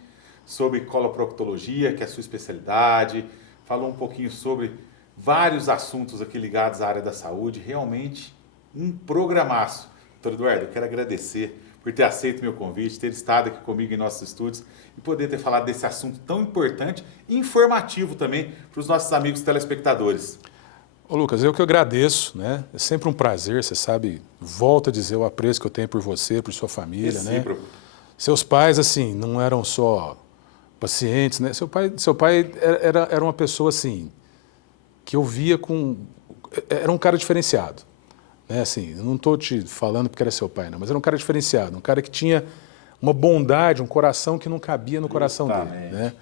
sobre coloproctologia, que é a sua especialidade, falou um pouquinho sobre vários assuntos aqui ligados à área da saúde, realmente um programaço. Dr. Eduardo, eu quero agradecer por ter aceito meu convite, ter estado aqui comigo em nossos estúdios e poder ter falado desse assunto tão importante e informativo também para os nossos amigos telespectadores. Ô Lucas, eu que agradeço, né? É sempre um prazer, você sabe, volto a dizer o apreço que eu tenho por você, por sua família, né? Seus pais, assim, não eram só pacientes, né? Seu pai era uma pessoa, assim, que eu via era um cara diferenciado. Né, assim, eu não estou te falando porque era seu pai, não, mas era um cara diferenciado, um cara que tinha uma bondade, um coração que não cabia no coração dele. Né?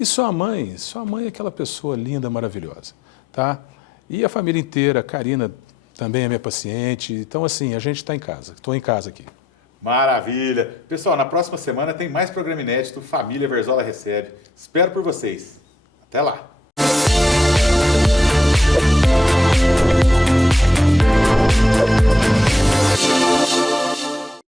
E sua mãe é aquela pessoa linda, maravilhosa. Tá? E a família inteira, a Karina também é minha paciente. Então, assim, a gente está em casa. Estou em casa aqui. Maravilha. Pessoal, na próxima semana tem mais programa inédito Família Verzola Recebe. Espero por vocês. Até lá.